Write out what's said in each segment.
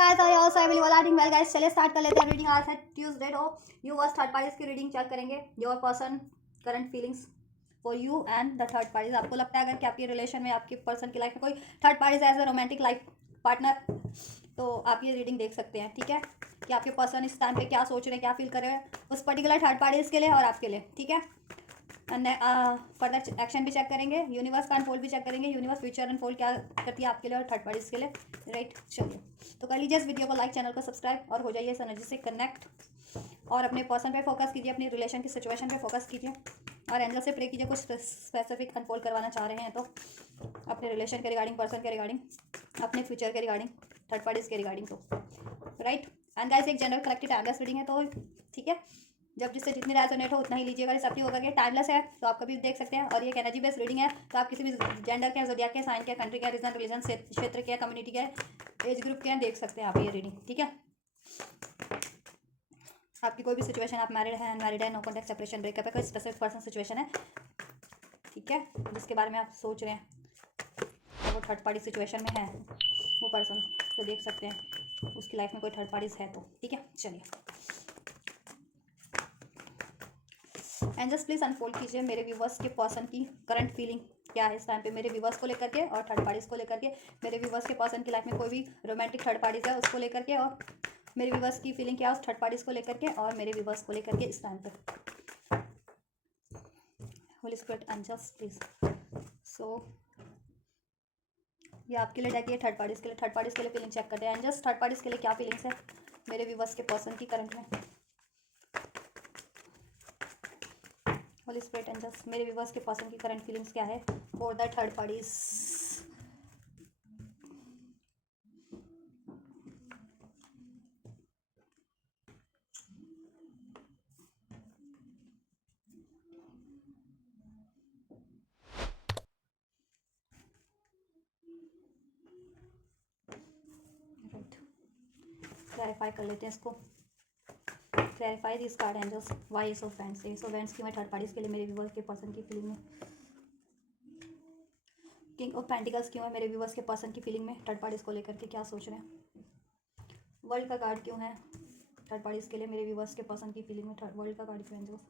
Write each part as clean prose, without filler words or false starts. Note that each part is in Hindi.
guys, I also am doing well guys. चलिए स्टार्ट कर लेते हैं रीडिंग। आज है ट्यूसडे, तो यू वर्स थर्ड पार्टीज की रीडिंग चेक करेंगे। Your person current feelings for you and the third parties. आपको लगता है अगर कि आपकी रिलेशन में, आपके पर्सन की लाइफ में कोई third parties as a romantic life partner, तो आप ये रीडिंग देख सकते हैं। ठीक है, कि आपके पर्सन इस टाइम पे क्या सोच रहे हैं, क्या फील कर रहे हैं उस पर्टिकुलर थर्ड पार्टीज के लिए और आपके लिए। ठीक है, फर्दर एक्शन भी चेक करेंगे, यूनिवर्स का अनफोल्ड भी चेक करेंगे, यूनिवर्स फ्यूचर अनफोल्ड क्या करती है आपके लिए और थर्ड पार्टीज के लिए। राइट, चलिए तो कर लीजिए इस वीडियो को लाइक, चैनल को सब्सक्राइब और हो जाइए इस एनर्जी से कनेक्ट। और अपने पर्सन पे फोकस कीजिए, अपनी रिलेशन की सिचुएशन पे फोकस कीजिए और एंजल से प्रे कीजिए। कुछ स्पेसिफिक अनफोल्ड करवाना चाह रहे हैं तो अपने रिलेशन के रिगार्डिंग, पर्सन के रिगार्डिंग, अपने फ्यूचर के रिगार्डिंग, थर्ड पार्टीज के रिगार्डिंग। तो राइट, एंड गाइस एक जनरल कलेक्टिव टाइमलेस रीडिंग है, तो ठीक है, जब जिससे जितनी रेजोनेट हो उतना ही लीजिएगा। रिसेप्टिव होकर के टाइमलेस है तो आप कभी भी देख सकते हैं। और ये एक एनर्जी बेस्ड रीडिंग है, तो आप किसी भी जेंडर के, ज़ोडियाक के, साइन के, कंट्री के, रीजन, रिलीजन, क्षेत्र के, कम्युनिटी के, एज ग्रुप के देख सकते हैं आप ये रीडिंग। ठीक है, आपकी कोई भी सिचुएशन, आप मैरिड है, अनमैरिड है, नो कॉन्टैक्ट, सेपरेशन, ब्रेकअप है, कोई स्पेसिफिक पर्सन सिचुएशन है, ठीक है, जिसके बारे में आप सोच रहे हैं और वो थर्ड पार्टी सिचुएशन में है, वो पर्सन को देख सकते हैं, उसकी लाइफ में कोई थर्ड पार्टीज है तो। ठीक है, चलिए एंजल्स प्लीज अनफोल्ड कीजिए मेरे व्यूवर्स के पर्सन की करंट फीलिंग क्या है इस टाइम पे, मेरे व्यूवर्स को लेकर के और थर्ड पार्टीज को लेकर के। मेरे व्यूवर्स के पर्सन की लाइफ में कोई भी रोमांटिक थर्ड पार्टीज है उसको लेकर के, और मेरे व्यूवर्स की फीलिंग क्या है उस थर्ड पार्टीज को लेकर के और मेरे व्यूवर्स को लेकर के इस टाइम पे। Holy spirit angels please. So ये आपके लिए डेक है, थर्ड पार्टीज के लिए। थर्ड पार्टीज के लिए फीलिंग चेक करते हैं। एंजल्स थर्ड पार्टीज के लिए क्या फीलिंग्स है मेरे व्यूवर्स के पर्सन की करंट में। होली स्पिरिट एंजल्स, मेरे व्यूवर्स के पर्सन की करंट फीलिंग्स क्या है for the third parties. Clarify कर लेते हैं इसको। Clarify this card angels, why ace of wands. Ace of wands क्यों है थर्ड पार्टीज के लिए मेरे व्यूवर्स के पर्सन की फीलिंग में। किंग ऑफ पेंटिकल्स क्यों है मेरे व्यूवर्स के पर्सन की फीलिंग में, थर्ड पार्टीज को लेकर के क्या सोच रहे हैं। वर्ल्ड का कार्ड क्यों है थर्ड पार्टीज के लिए मेरे व्यूवर्स के पर्सन की फीलिंग में, थर्ड वर्ल्ड का कार्ड क्यों एंजल्स।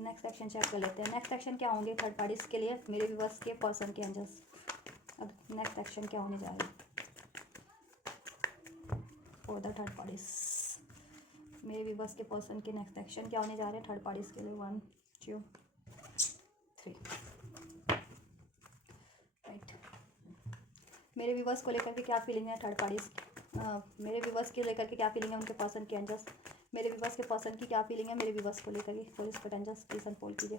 नेक्स्ट एक्शन चेक कर लेते हैं। नेक्स्ट एक्शन क्या होंगे थर्ड पार्टीज के लिए मेरे व्यूवर्स के पर्सन के एंजल्स। अब नेक्स्ट एक्शन क्या होने जा रहा है फॉर द थर्ड पार्टीज, मेरे व्यूवर्स के पर्सन के नेक्स्ट एक्शन क्या होने जा रहे हैं थर्ड पार्टीज के लिए। 1 2 3 राइट। मेरे व्यूवर्स को लेकर के क्या फीलिंग है थर्ड पार्टीज, मेरे व्यूवर्स के लेकर के क्या फीलिंग है उनके पर्सन के एंजल्स। मेरे व्यूवर्स के पर्सन की क्या फीलिंग है मेरे व्यूवर्स को लेकर के। पुलिस पर एंजल्स प्लीज अनफोल्ड कीजिए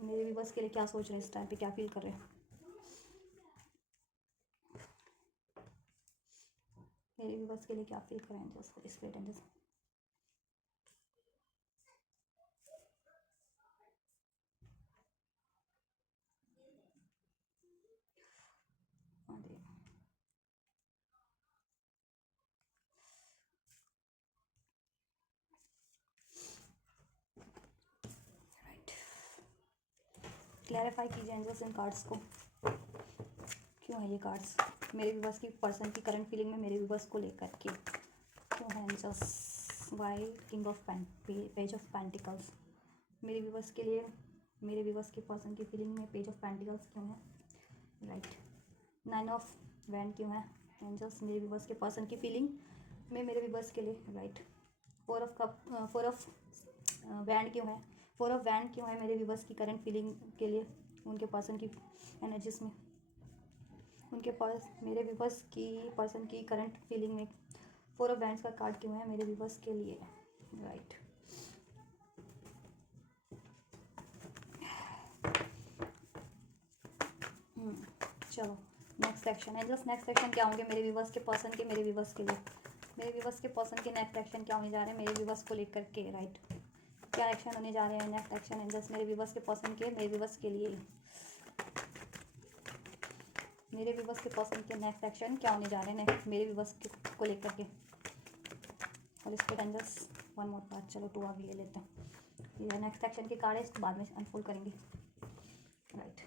मेरे व्यूवर्स के लिए क्या सोच रहे हैं इस टाइम पे, क्या फील कर रहे हैं मेरे व्यूवर्स के लिए, क्या फील कर रहे हैं एंजल्स। पुलिस पर एंजल्स, क्लैरिफाई कीजिए एंजल्स इन कार्ड्स को, क्यों है ये कार्ड्स मेरे व्यूवर्स की पर्सन की करंट फीलिंग में मेरे व्यूवर्स को लेकर के क्यों है angels. Why king of page of pentacles मेरे व्यूवर्स के लिए, मेरे व्यूवर्स की पर्सन की फीलिंग में पेज ऑफ पेंटिकल्स क्यों है। राइट, 9 ऑफ वैंड क्यों है एंजल्स मेरे व्यूवर्स के पर्सन की फीलिंग में मेरे व्यूवर्स के लिए। Right, 4 of cup, 4 of wand क्यों है, 4 ऑफ वैंड क्यों है मेरे व्यूवर्स की करंट फीलिंग के लिए उनके पर्सन की एनर्जीज में, उनके पास मेरे व्यूवर्स की पर्सन की करंट फीलिंग में 4 ऑफ वैंड्स का कार्ड क्यों है मेरे व्यूवर्स के लिए। राइट, चलो नेक्स्ट एक्शन है। जस्ट नेक्स्ट एक्शन क्या होंगे मेरे व्यूवर्स के पर्सन के, मेरे व्यूवर्स के लिए, मेरे व्यूवर्स के पर्सन के नेक्स्ट एक्शन क्या होने जा रहे हैं मेरे व्यूवर्स को लेकर के। राइट, क्या एक्शन होने जा रहे हैं नेक्स्ट एक्शन है जस्ट मेरे व्यूवर्स के पर्सन के, मेरे व्यूवर्स के लिए, मेरे व्यूवर्स के पर्सन के नेक्स्ट एक्शन क्या होने जा रहे हैं नेक्स्ट मेरे व्यूवर्स को लेकर के। और इसके एंजल्स वन मोर पार्ट, चलो 2 अभी ले लेते हैं। ये नेक्स्ट सेक्शन के कार्ड है, इसको बाद में अनफोल्ड करेंगे। राइट,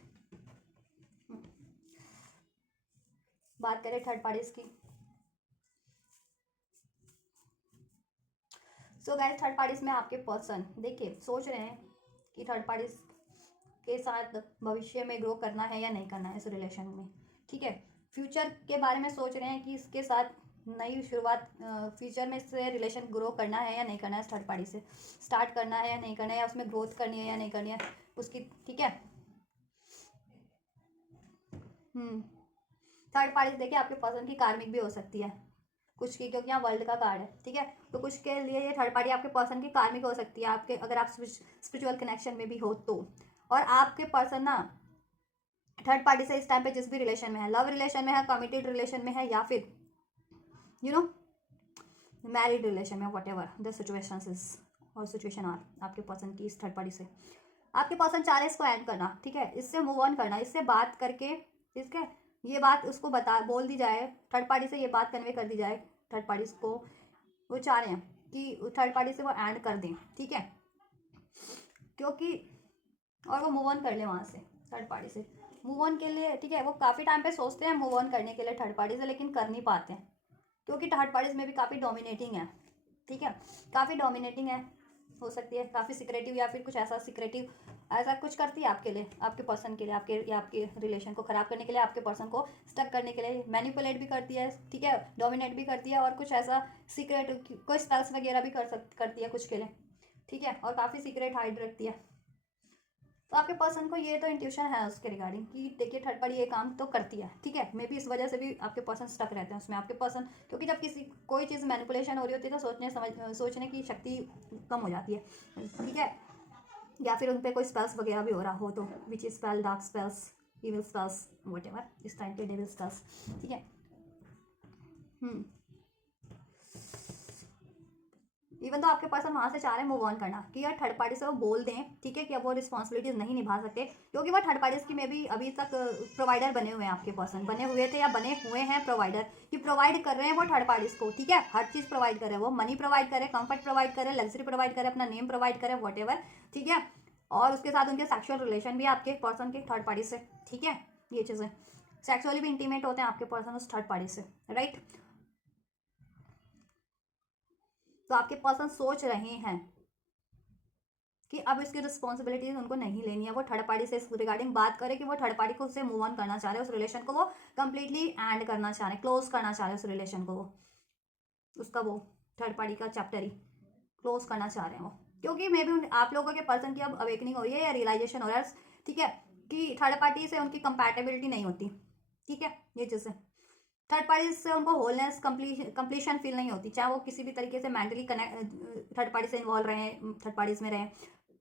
बात करें थर्ड पार्टीज की। सो गाइस, थर्ड पार्टीज में आपके पर्सन देखिए सोच रहे हैं कि थर्ड पार्टीज के साथ भविष्य में ग्रो करना है या नहीं करना है इस रिलेशन में, ठीक है। फ्यूचर के बारे में सोच रहे हैं कि इसके साथ नई शुरुआत, फ्यूचर में इससे रिलेशन ग्रो करना है या नहीं करना है, थर्ड पार्टी से स्टार्ट करना है या नहीं करना है, या उसमें ग्रोथ करनी है या नहीं करनी है उसकी, ठीक है। थर्ड पार्टी देखिए आपके पर्सन की कार्मिक भी हो सकती है कुछ की, क्योंकि यहाँ वर्ल्ड का कार्ड है, ठीक है। तो कुछ के लिए ये थर्ड पार्टी आपके पर्सन की कार्मिक हो सकती है, आपके अगर आप स्पिरिचुअल कनेक्शन में भी हो तो। और आपके पर्सन ना थर्ड पार्टी से इस टाइम पे जिस भी रिलेशन में है, लव रिलेशन में है, कमिटेड रिलेशन में है, या फिर यू नो मैरिड रिलेशन में, what ever the situation is और सिचुएशन आर आपके पर्सन की इस थर्ड पार्टी से, आपके पर्सन चाह रहे इसको एंड करना, ठीक है, इससे मूव ऑन करना, इससे बात करके, ठीक है, ये बात उसको बोल दी जाए, थर्ड पार्टी से ये बात कन्वे कर दी जाए थर्ड पार्टी को, वो चाह रहे हैं कि थर्ड पार्टी से वो एंड कर दें, ठीक है, क्योंकि और वो मूव ऑन कर ले वहाँ से, थर्ड पार्टी से मूव ऑन के लिए, ठीक है। वो काफ़ी टाइम पे सोचते हैं मूव ऑन करने के लिए थर्ड पार्टी से, लेकिन कर नहीं पाते हैं, क्योंकि थर्ड पार्टीज में भी काफ़ी डोमिनेटिंग है, ठीक है, काफ़ी डोमिनेटिंग है, हो सकती है काफ़ी सिक्रेटिव, या फिर कुछ ऐसा सिक्रेटिव ऐसा कुछ करती है आपके लिए, आपके पर्सन के लिए, आपके या आपके रिलेशन को ख़राब करने के लिए, आपके पर्सन को स्टक करने के लिए मैनिपुलेट भी करती है, ठीक है, डोमिनेट भी करती है, और कुछ ऐसा सीक्रेट कोई स्पेल्स वगैरह भी करती है कुछ के लिए, ठीक है, और काफ़ी सीक्रेट हाइड रखती है। तो आपके पर्सन को ये तो इंट्यूशन है उसके रिगार्डिंग कि देखिए थर्ड पार्टी ये काम तो करती है, ठीक है, मे बी इस वजह से भी आपके पर्सन स्टक रहते हैं उसमें, आपके पर्सन, क्योंकि जब किसी कोई चीज़ मैनिपुलेशन हो रही होती है तो सोचने की शक्ति कम हो जाती है, ठीक है, या फिर उन पर कोई स्पेल्स वगैरह भी हो रहा हो तो, which is spell, dark spells, evil spells, what ever इस टाइम के डेविल स्पेल्स, ठीक है। इवन तो आपके पर्सन वहाँ से चाह रहे हैं मूव ऑन करना, कि यार थर्ड पार्टी से वो बोल दें, ठीक है, कि अब वो रिस्पॉन्सिबिलिटीज नहीं निभा सकते, क्योंकि वो थर्ड पार्टीज की में भी अभी तक प्रोवाइडर बने हुए हैं, आपके पर्सन बने हुए थे या बने हुए हैं प्रोवाइडर, कि प्रोवाइड कर रहे हैं वो थर्ड पार्टीज को, ठीक है, हर चीज़ प्रोवाइड कर रहे हैं वो, मनी प्रोवाइड करें, कंफर्ट प्रोवाइड करें, लग्जरी प्रोवाइड करें, अपना नेम प्रोवाइड करें, वट एवर, ठीक है, और उसके साथ उनके सेक्शुअल रिलेशन भी आपके पर्सन के थर्ड पार्टी से, ठीक है, ये चीज़ें सेक्सुअली भी इंटीमेट होते हैं आपके पर्सन उस थर्ड पार्टी से, राइट। तो आपके पर्सन सोच रहे हैं कि अब इसकी रिस्पॉन्सिबिलिटीज उनको नहीं लेनी है, वो थर्ड पार्टी से इस रिगार्डिंग बात करें कि वो थर्ड पार्टी को उससे मूव ऑन करना चाह रहे हैं, उस रिलेशन को वो कंप्लीटली एंड करना चाह रहे हैं, क्लोज करना चाह रहे हैं उस रिलेशन को, वो उसका वो थर्ड पार्टी का चैप्टर ही क्लोज करना चाह रहे हैं वो, क्योंकि मे बी आप लोगों के पर्सन की अब अवेकनिंग हो रही है या रियलाइजेशन हो रहा है, ठीक है, कि थर्ड पार्टी से उनकी कंपैटिबिलिटी नहीं होती, ठीक है, ये चीज़ें थर्ड पार्टी से उनको होलनेस कंप्लीशन फील नहीं होती, चाहे वो किसी भी तरीके से मेंटली कनेक्ट थर्ड पार्टी से इन्वॉल्व रहे, थर्ड पार्टीज में रहें,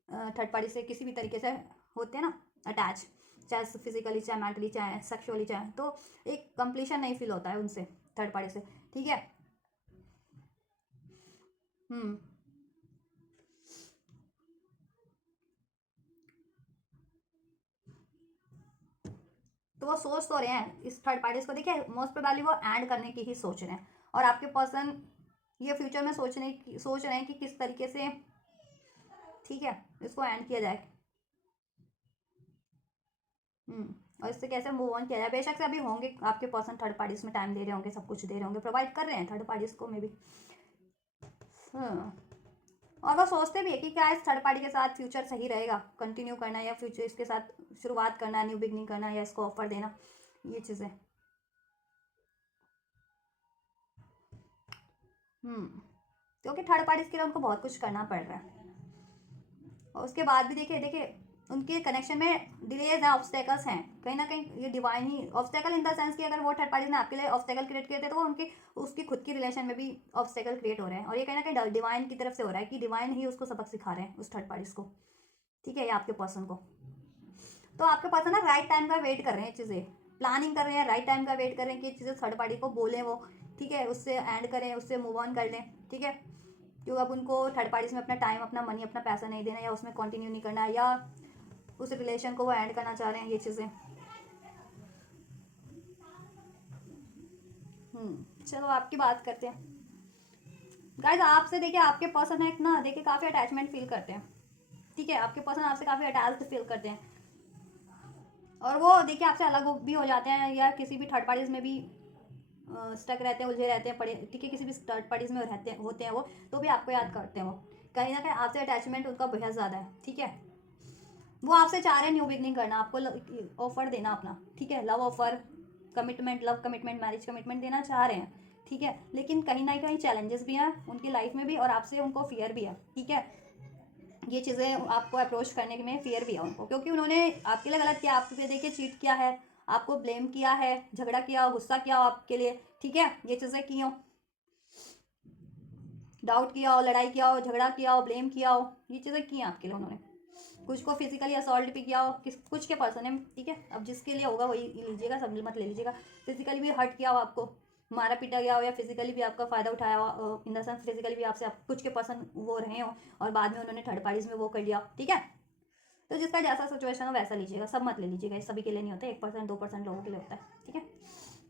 थर्ड पार्टी से किसी भी तरीके से होते हैं ना अटैच, चाहे फिजिकली चाहे मेंटली चाहे सेक्सुअली चाहे, तो एक कंप्लीशन नहीं फील होता है उनसे थर्ड पार्टी से, ठीक है। तो वो सोच तो रहे हैं इस थर्ड पार्टीज को, देखिए मोस्ट प्रोबेबली वो एंड करने की ही सोच रहे हैं, और आपके पर्सन ये फ्यूचर में सोच रहे हैं कि किस तरीके से, ठीक है, इसको एंड किया जाए, और इससे कैसे मूव ऑन किया जाए। बेशक से अभी होंगे आपके पर्सन थर्ड पार्टीज में टाइम दे रहे होंगे, सब कुछ दे रहे होंगे, प्रोवाइड कर रहे हैं थर्ड पार्टीज को मे बी, और वो सोचते भी है कि क्या इस थर्ड पार्टी के साथ फ्यूचर सही रहेगा, कंटिन्यू करना या फ्यूचर इसके साथ शुरुआत करना, न्यू बिगनिंग करना, या इसको ऑफर देना, ये चीज़ें। क्योंकि थर्ड पार्टीज के लिए उनको बहुत कुछ करना पड़ रहा है, और उसके बाद भी देखिए देखिए उनके कनेक्शन में डिलेज हैं, ऑब्स्टेकल्स हैं, कहीं ना कहीं ये divine he obstacle in the sense कि अगर वो थर्ड पार्टी ने आपके लिए ऑब्स्टेकल क्रिएट किए थे, तो उनकी उसकी खुद की रिलेशन में भी ऑब्स्टेकल क्रिएट हो रहे हैं, और ये कहीं ना कहीं डिवाइन की तरफ से हो रहा है कि डिवाइन ही उसको सबक सिखा रहे हैं उस थर्ड पार्टीज को, ठीक है, या आपके पर्सन को। तो आपके पर्सन ना राइट टाइम का वेट कर रहे हैं, चीज़ें प्लानिंग कर रहे हैं, राइट टाइम का वेट कर रहे हैं कि चीज़ें थर्ड पार्टी को बोलें वो, ठीक है, उससे एंड करें, उससे मूव ऑन कर लें, ठीक है, क्योंकि अब उनको थर्ड पार्टीज में अपना टाइम, अपना मनी, अपना पैसा नहीं देना, या उसमें कंटिन्यू नहीं करना, या उस रिलेशन को वो एंड करना चाह रहे हैं, ये चीज़ें। चलो आपकी बात करते हैं। गाइस आपसे देखिए आपके पर्सन है ना, देखिए काफ़ी अटैचमेंट फील करते हैं, ठीक है, आपके पर्सन आपसे काफ़ी अटैच्ड फील करते हैं, और वो देखिए आपसे अलग भी हो जाते हैं या किसी भी थर्ड पार्टीज में भी स्टक रहते हैं, उलझे रहते हैं, पड़े, ठीक है, किसी भी थर्ड पार्टीज में रहते हैं होते हैं वो, तो भी आपको याद करते हैं वो, कहीं ना कहीं आपसे अटैचमेंट उनका बहुत ज़्यादा है, ठीक है। वो आपसे चाह रहे हैं न्यू बिगनिंग करना, आपको ऑफर देना अपना, ठीक है, love offer, commitment, love commitment, marriage commitment देना चाह रहे हैं, ठीक है, लेकिन कहीं ना कहीं चैलेंजेस भी हैं उनकी लाइफ में भी, और आपसे उनको फियर भी है, ठीक है, ये चीज़ें आपको अप्रोच करने में फियर भी है उनको, क्योंकि उन्होंने आपके लिए गलत किया, आप पे देखिए चीट किया है, आपको ब्लेम किया है, झगड़ा किया हो, गुस्सा किया हो आपके लिए, ठीक है, ये चीज़ें की हो, डाउट किया हो, लड़ाई किया हो, झगड़ा किया हो, ब्लेम किया हो, ये चीज़ें की हैं आपके लिए उन्होंने, कुछ को फिजिकली असॉल्ट भी किया हो, कुछ के पर्सन है, ठीक है, अब जिसके लिए होगा वही लीजिएगा, सब मत ले लीजिएगा, फिजिकली भी हर्ट किया हो आपको, मारा पीटा गया हो, या फिजिकली भी आपका फ़ायदा उठाया हो, इन द सेंस फिजिकली भी आपसे कुछ के पर्सन वो रहे हो, और बाद में उन्होंने थर्ड पार्टीज में वो कर लिया, ठीक है, तो जिसका जैसा सिचुएशन हो वैसा लीजिएगा, सब मत ले लीजिएगा, ये सभी के लिए नहीं होता, 1% 2% लोगों के लिए होता है, ठीक है,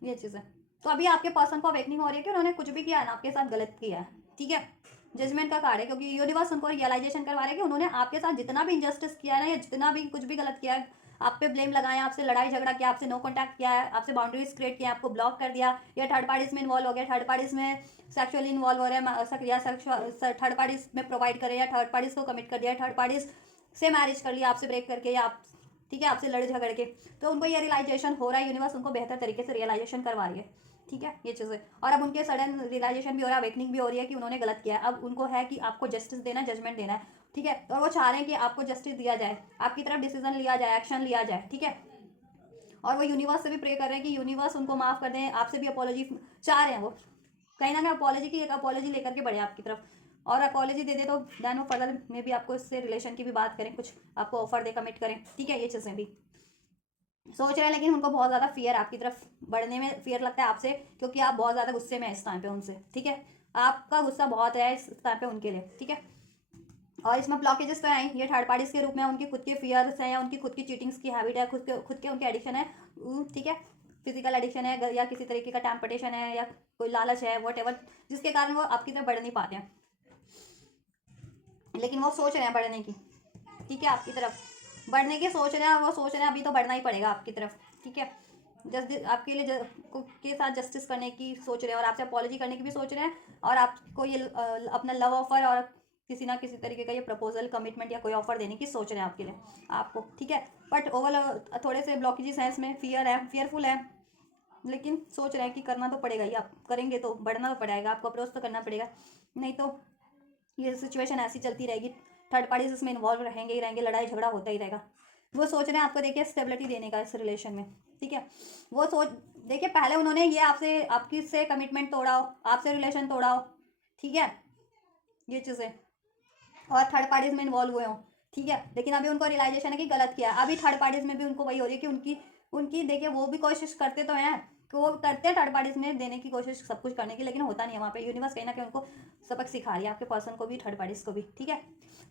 ये चीज़ है। तो अभी आपके पर्सन को अवेकनिंग हो रही है कि उन्होंने कुछ भी किया है ना आपके साथ गलत किया है, ठीक है, जजमेंट का कार्ड है, क्योंकि यूनिवर्स उनको रियलाइजेशन करवा रहे हैं कि उन्होंने आपके साथ जितना भी इनजस्टिस किया है ना, या जितना भी कुछ भी गलत किया है, आप पे ब्लेम लगाया, आपसे लड़ाई झगड़ा किया, आपसे नो कॉन्टैक्ट किया है, आपसे बाउंड्रीज क्रिएट किया, आपको ब्लॉक कर दिया, या थर्ड पार्टीज में इन्वॉल्व हो गया, थर्ड पार्टीज में सेक्सुअली इन्वॉल्व हो रहे हैं, या थर्ड पार्टीज में प्रोवाइड करें, या थर्ड पार्टीज को कमिट कर दिया, थर्ड पार्टीज से मैरिज कर लिया आपसे ब्रेक करके, या आप, ठीक है, आपसे लड़ झगड़ के, तो उनको ये रियलाइजेशन हो रहा है, यूनिवर्स उनको बेहतर तरीके से रियलाइजेशन करवा रही है, ठीक है, ये चीज़ें, और अब उनके सडन रियलाइजेशन भी हो रहा है, अवेकनिंग भी हो रही है कि उन्होंने गलत किया है, अब उनको है कि आपको जस्टिस देना, जजमेंट देना है, ठीक है, और वो चाह रहे हैं कि आपको जस्टिस दिया जाए, आपकी तरफ डिसीजन लिया जाए, एक्शन लिया जाए, ठीक है, और वो यूनिवर्स से भी प्रे कर रहे हैं कि यूनिवर्स उनको माफ़ कर दें, आपसे भी अपॉलॉजी चाह रहे हैं वो, कहीं ना कहीं अपॉलॉजी की एक अपॉलॉजी लेकर के बढ़े आपकी तरफ, और अपॉलॉजी दे दे तो देन वो फर्दर में भी आपको इससे रिलेशन की भी बात करें, कुछ आपको ऑफर दे, कमिट करें, ठीक है, ये चीज़ें भी सोच रहे हैं, लेकिन उनको बहुत ज़्यादा फियर आपकी तरफ बढ़ने में फियर लगता है आपसे, क्योंकि आप बहुत ज़्यादा गुस्से में हैं इस टाइम पे उनसे, ठीक है, आपका गुस्सा बहुत है इस टाइम पे उनके लिए, ठीक है, और इसमें ब्लॉकेजेस तो हैं, ये थर्ड पार्टीज के रूप में उनकी खुद के फियर्स हैं, या उनकी खुद की चीटिंग्स की हैबिट है, खुद के उनके एडिक्शन है, ठीक है, फिजिकल एडिक्शन है, या किसी तरीके का टेम्पटेशन है, या कोई लालच है, वट एवर, जिसके कारण वो आपकी तरफ बढ़ नहीं पाते हैं, लेकिन वो सोच रहे हैं बढ़ने की, ठीक है, आपकी तरफ बढ़ने की सोच रहे हैं, वो सोच रहे हैं अभी तो बढ़ना ही पड़ेगा आपकी तरफ, ठीक है, जस्ट आपके लिए के साथ जस्टिस करने की सोच रहे हैं, और आपसे अपॉलॉजी करने की भी सोच रहे हैं, और आपको ये अपना लव ऑफर और किसी ना किसी तरीके का ये प्रपोजल, कमिटमेंट या कोई ऑफर देने की सोच रहे हैं आपके लिए, आपको, ठीक है, बट ओवरऑल थोड़े से ब्लॉकेजेस हैं इसमें, फियर है, फियरफुल है, लेकिन सोच रहे हैं कि करना तो पड़ेगा ही, आप करेंगे तो बढ़ना तो पड़ेगा, आपको अप्रोच तो करना पड़ेगा, नहीं तो ये सिचुएशन ऐसी चलती रहेगी, थर्ड पार्टीज इसमें इन्वॉल्व रहेंगे ही रहेंगे, लड़ाई झगड़ा होता ही रहेगा, वो सोच रहे हैं आपको देखिए स्टेबिलिटी देने का इस रिलेशन में, ठीक है, वो सोच, देखिए पहले उन्होंने ये आपसे, आपकी से कमिटमेंट तोड़ा हो, आपसे रिलेशन तोड़ा हो, ठीक है, ये चीज़ें, और थर्ड पार्टीज में इन्वॉल्व हुए हों, ठीक है, लेकिन अभी उनको रियलाइजेशन है कि गलत किया, अभी थर्ड पार्टीज में भी उनको वही हो रही है कि उनकी उनकी देखिए वो भी कोशिश करते तो हैं कि वो करते हैं थर्ड पार्टीज में देने की कोशिश, सब कुछ करने की, लेकिन होता नहीं है वहाँ पे, यूनिवर्स कहीं ना कहीं उनको सबक सिखा रही है, आपके पर्सन को भी, थर्ड पार्टीज को भी, ठीक है,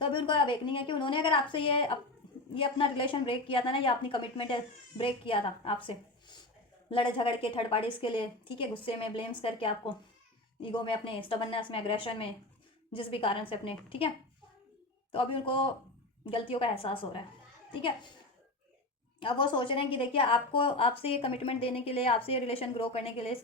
तो अभी उनको अवेकनिंग है कि उन्होंने अगर आपसे ये अपना रिलेशन ब्रेक किया था ना, या अपनी कमिटमेंट ब्रेक किया था आपसे, लड़े झगड़ के थर्ड पार्टीज के लिए, ठीक है, गुस्से में, ब्लेम्स करके आपको, ईगो में, अपने स्टबननेस में, एग्रेशन में, जिस भी कारण से अपने, ठीक है, तो अभी उनको गलतियों का एहसास हो रहा है, ठीक है, अब वो सोच रहे हैं कि देखिए आपको, आपसे ये कमिटमेंट देने के लिए, आपसे ये रिलेशन ग्रो करने के लिए,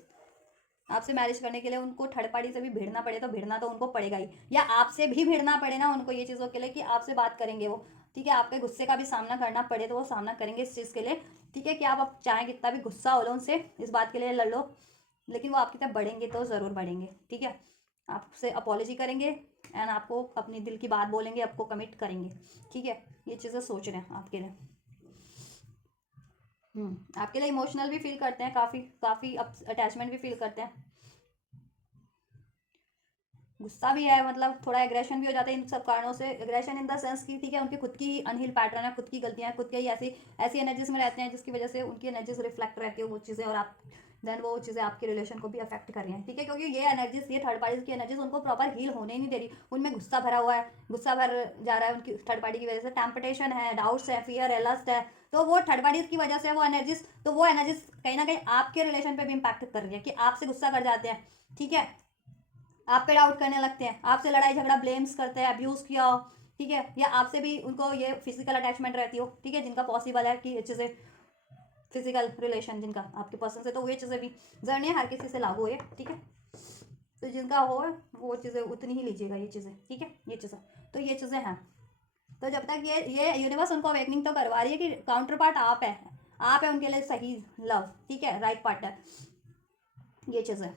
आपसे मैरिज करने के लिए उनको थर्ड पार्टी से भी भिड़ना पड़े तो भिड़ना तो उनको पड़ेगा ही, या आपसे भी भिड़ना पड़े ना उनको ये चीज़ों के लिए कि आपसे बात करेंगे वो, ठीक है, आपके गुस्से का भी सामना करना पड़े तो वो सामना करेंगे इस चीज़ के लिए, ठीक है, कि आप अब चाहें कितना भी गुस्सा हो लो उनसे, इस बात के लिए लड़ लो, लेकिन वो आपकी तरफ बढ़ेंगे तो ज़रूर बढ़ेंगे, ठीक है, आपसे अपॉलोजी करेंगे, एंड आपको अपनी दिल की बात बोलेंगे, आपको कमिट करेंगे, ठीक है, ये चीज़ें सोच रहे हैं आपके लिए, आपके लिए इमोशनल भी फील करते हैं, काफ़ी काफ़ी अटैचमेंट भी फील करते हैं, गुस्सा भी है, मतलब थोड़ा एग्रेशन भी हो जाता है इन सब कारणों से, एग्रेशन इन द सेंस की, ठीक है, उनकी खुद की अनहिल पैटर्न है, खुद की गलतियां हैं, खुद की ऐसी ऐसी एनर्जीज में रहते हैं जिसकी वजह से उनकी एनर्जीज रिफ्लेक्ट रहती है वो चीज़ें, और आप देन वो चीज़ें आपके रिलेशन को भी अफेक्ट कर रही हैं, ठीक है, क्योंकि ये एनर्जीज, ये थर्ड पार्टीज की एनर्जीज उनको प्रॉपर हील होने ही नहीं दे रही, उनमें गुस्सा भरा हुआ है, गुस्सा भर जा रहा है उनकी थर्ड पार्टी की वजह से, टेम्पटेशन है, डाउट्स है, फियर है, लस्ट है, तो वो थर्ड पार्टीज की वजह से वो एनर्जीज, तो वो एनर्जीज कहीं ना कहीं आपके रिलेशन पे भी इम्पैक्ट कर रही है कि आपसे गुस्सा कर जाते हैं, ठीक है, आप पे डाउट करने लगते हैं, आपसे लड़ाई झगड़ा ब्लेम्स करते हैं, अब्यूज़ किया हो, ठीक है, या आपसे भी उनको ये फिजिकल अटैचमेंट रहती हो, ठीक है, जिनका पॉसिबल है कि चीज़ें फिजिकल रिलेशन जिनका आपके पर्सन से, तो ये चीज़ें भी जर्नी हर किसी से लागू है, ठीक है। तो जिनका हो वो चीज़ें उतनी ही लीजिएगा ये चीज़ें, ठीक है, ये चीज़ें, तो ये चीज़ें हैं। तो जब तक ये यूनिवर्स उनको अवेकनिंग तो करवा रही है कि काउंटर पार्ट आप है उनके लिए सही लव, ठीक है, राइट पार्टनर, ये चीज़ें।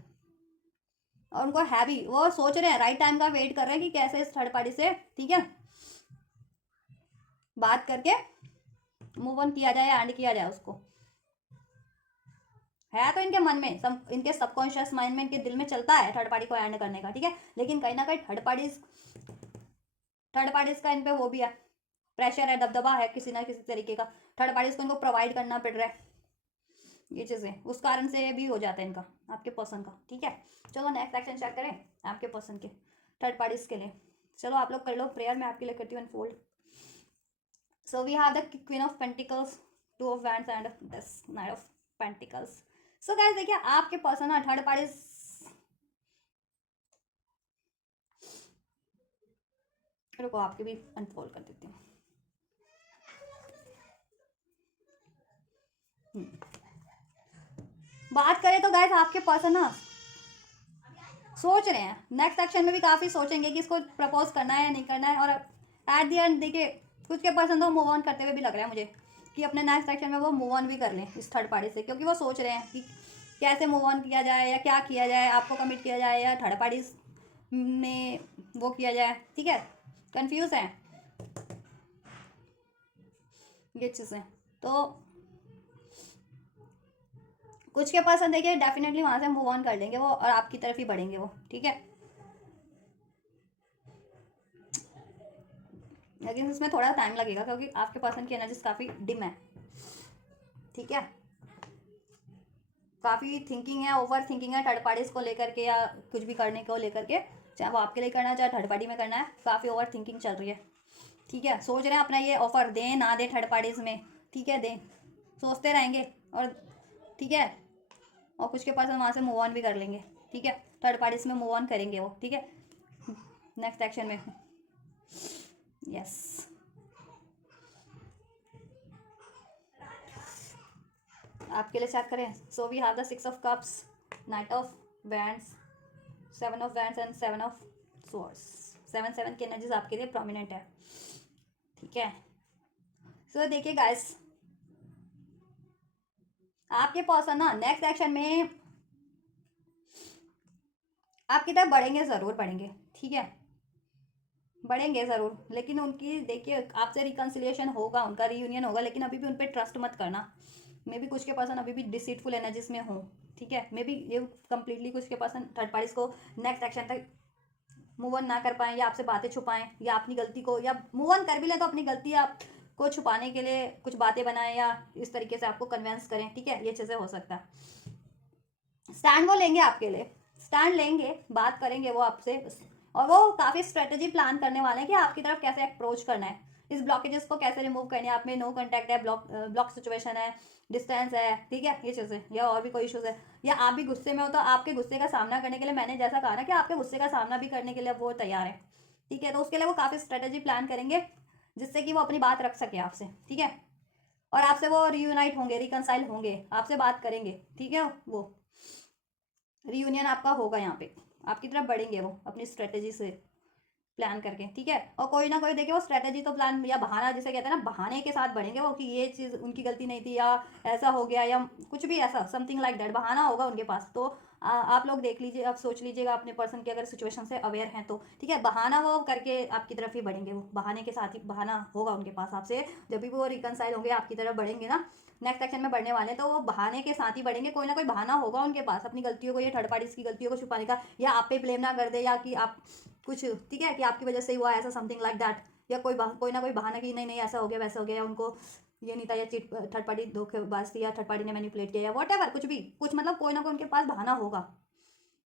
और उनको है भी, वो सोच रहे हैं, राइट टाइम का वेट कर रहे हैं कि कैसे इस थर्ड पार्टी से, ठीक है, बात करके मूव ऑन किया जाए, एंड किया जाए उसको। है तो इनके मन में, इनके सबकॉन्शियस माइंड में, इनके दिल में चलता है थर्ड पार्टी को एंड करने का, ठीक है, लेकिन कहीं ना कहीं थर्ड पार्टीज का इन पे वो भी है, प्रेशर है, दबदबा है किसी ना किसी तरीके का, थर्ड पार्टीज को इनको प्रोवाइड करना पड़ रहा है, ये चीज़ें उस कारण से भी हो जाता है इनका, आपके पर्सन का, ठीक है। चलो नेक्स्ट एक्शन चेक करें आपके पर्सन के थर्ड पार्टीज के लिए। चलो आप लोग कर लो प्रेयर, मैं आपके लिए करती हूँ unfold. So we have the queen of pentacles, two of wands and this knight of pentacles. So guys देखिए आपके पर्सन ना थर्ड पार्टीज, रुको आपके भी अनफोल्ड कर देती हूँ। बात करें तो गाइस आपके पर्सन ना सोच रहे हैं, नेक्स्ट एक्शन में भी काफ़ी सोचेंगे कि इसको प्रपोज करना है या नहीं करना है, और एट दी एंड देखिए कुछ के पर्सन तो मूव ऑन करते हुए भी लग रहा है मुझे कि अपने नेक्स्ट एक्शन में वो मूव ऑन भी कर लें इस थर्ड पार्टी से, क्योंकि वो सोच रहे हैं कि कैसे मूव ऑन किया जाए या क्या किया जाए, आपको कमिट किया जाए या थर्ड पार्टी में वो किया जाए, ठीक है, कंफ्यूज है ये चीज़ें। तो कुछ के पर्सन देखिए डेफिनेटली वहाँ से मूव ऑन कर लेंगे वो, और आपकी तरफ ही बढ़ेंगे वो, ठीक है, लेकिन इसमें थोड़ा टाइम लगेगा क्योंकि आपके पर्सन की एनर्जीज काफ़ी डिम है, ठीक है, काफ़ी थिंकिंग है, ओवर थिंकिंग है थर्ड पार्टीज को लेकर के या कुछ भी करने को लेकर के, चाहे वो आपके लिए करना है चाहे थर्ड पार्टी में करना है, काफ़ी ओवर थिंकिंग चल रही है, ठीक है, सोच रहे हैं अपना ये ऑफर दें ना दें थर्ड पार्टीज में, ठीक है, दें, सोचते रहेंगे, और ठीक है, और कुछ के पर्सन वहाँ से मूव ऑन भी कर लेंगे, ठीक है, थर्ड पार्टीज में मूव ऑन करेंगे वो, ठीक है, नेक्स्ट एक्शन में, यस। आपके लिए चेक करें। So we have the 6 of cups, knight of wands, 7 of wands and 7 of swords. 7 की एनर्जीज आपके लिए प्रोमिनेंट है, ठीक है। सो देखिए गाइस आपके पर्सन ना नेक्स्ट एक्शन में आपकी तरफ बढ़ेंगे, ज़रूर बढ़ेंगे, ठीक है, बढ़ेंगे ज़रूर, लेकिन उनकी देखिए आपसे रिकन्सिलिएशन होगा, उनका रीयूनियन होगा, लेकिन अभी भी उन पर ट्रस्ट मत करना। मे बी कुछ के पर्सन अभी भी डिसीटफुल एनर्जीज में हो, ठीक है, मे बी ये कंप्लीटली कुछ के पर्सन थर्ड पार्टीज को नेक्स्ट एक्शन तक मूव ऑन ना कर पाएँ, या आपसे बातें छुपाएं, या अपनी गलती को, या मूव ऑन कर भी लें तो अपनी गलती आपको छुपाने के लिए कुछ बातें बनाएं, या इस तरीके से आपको कन्विंस करें, ठीक है, ये चीज़ें हो सकता है। स्टैंड वो लेंगे आपके लिए, स्टैंड लेंगे, बात करेंगे वो आपसे, और वो काफ़ी स्ट्रेटेजी प्लान करने वाले हैं कि आपकी तरफ कैसे अप्रोच करना है, इस ब्लॉकेजेस को कैसे रिमूव करनी है, आप में नो कॉन्टैक्ट है, ब्लॉक सिचुएशन है, डिस्टेंस है, ठीक है, ये चीज़ें, या और भी कोई इशूज़ है, या आप भी गुस्से में हो तो आपके गुस्से का सामना करने के लिए, मैंने जैसा कहा ना कि आपके गुस्से का सामना भी करने के लिए वो तैयार है, ठीक है, तो उसके लिए वो काफ़ी स्ट्रेटेजी प्लान करेंगे जिससे कि वो अपनी बात रख सके आपसे, ठीक है, और आपसे वो रीयूनाइट होंगे, रिकनसाइल होंगे, आपसे बात करेंगे, ठीक है, वो रीयूनियन आपका होगा, यहाँ पे आपकी तरफ बढ़ेंगे वो अपनी स्ट्रेटेजी से प्लान करके, ठीक है, और कोई ना कोई देखिए वो स्ट्रेटेजी तो प्लान या बहाना जिसे कहते हैं ना, बहाने के साथ बढ़ेंगे वो कि ये चीज़ उनकी गलती नहीं थी, या ऐसा हो गया, या कुछ भी ऐसा समथिंग लाइक दैट, बहाना होगा उनके पास। तो आप लोग देख लीजिए, आप सोच लीजिएगा अपने पर्सन की अगर सिचुएशन से अवेयर हैं तो, ठीक है, बहाना वो करके आपकी तरफ ही बढ़ेंगे, वो बहाने के साथ ही बहाना होगा उनके पास आपसे, जब भी वो रिकनसाइल होंगे आपकी तरफ बढ़ेंगे ना, नेक्स्ट सेक्शन में बढ़ने वाले, तो वो बहाने के साथ ही बढ़ेंगे, कोई ना कोई बहाना होगा उनके पास अपनी गलतियों को, ये थर्ड पार्टीज की गलतियों को छुपाने का, या आप पे ब्लेम ना कर दे, या कि आप कुछ, ठीक है, कि आपकी वजह से हुआ ऐसा, समथिंग लाइक दैट, या कोई ना कोई बहाना कि नहीं नहीं ऐसा हो गया वैसा हो गया, या उनको ये नहीं था, या चिट थर्ड पार्टी धोखेबाज थी, या थर्ड पार्टी ने मैनिपुलेट किया, या वॉट एवर, कुछ भी कुछ, मतलब कोई ना कोई उनके पास बहाना होगा,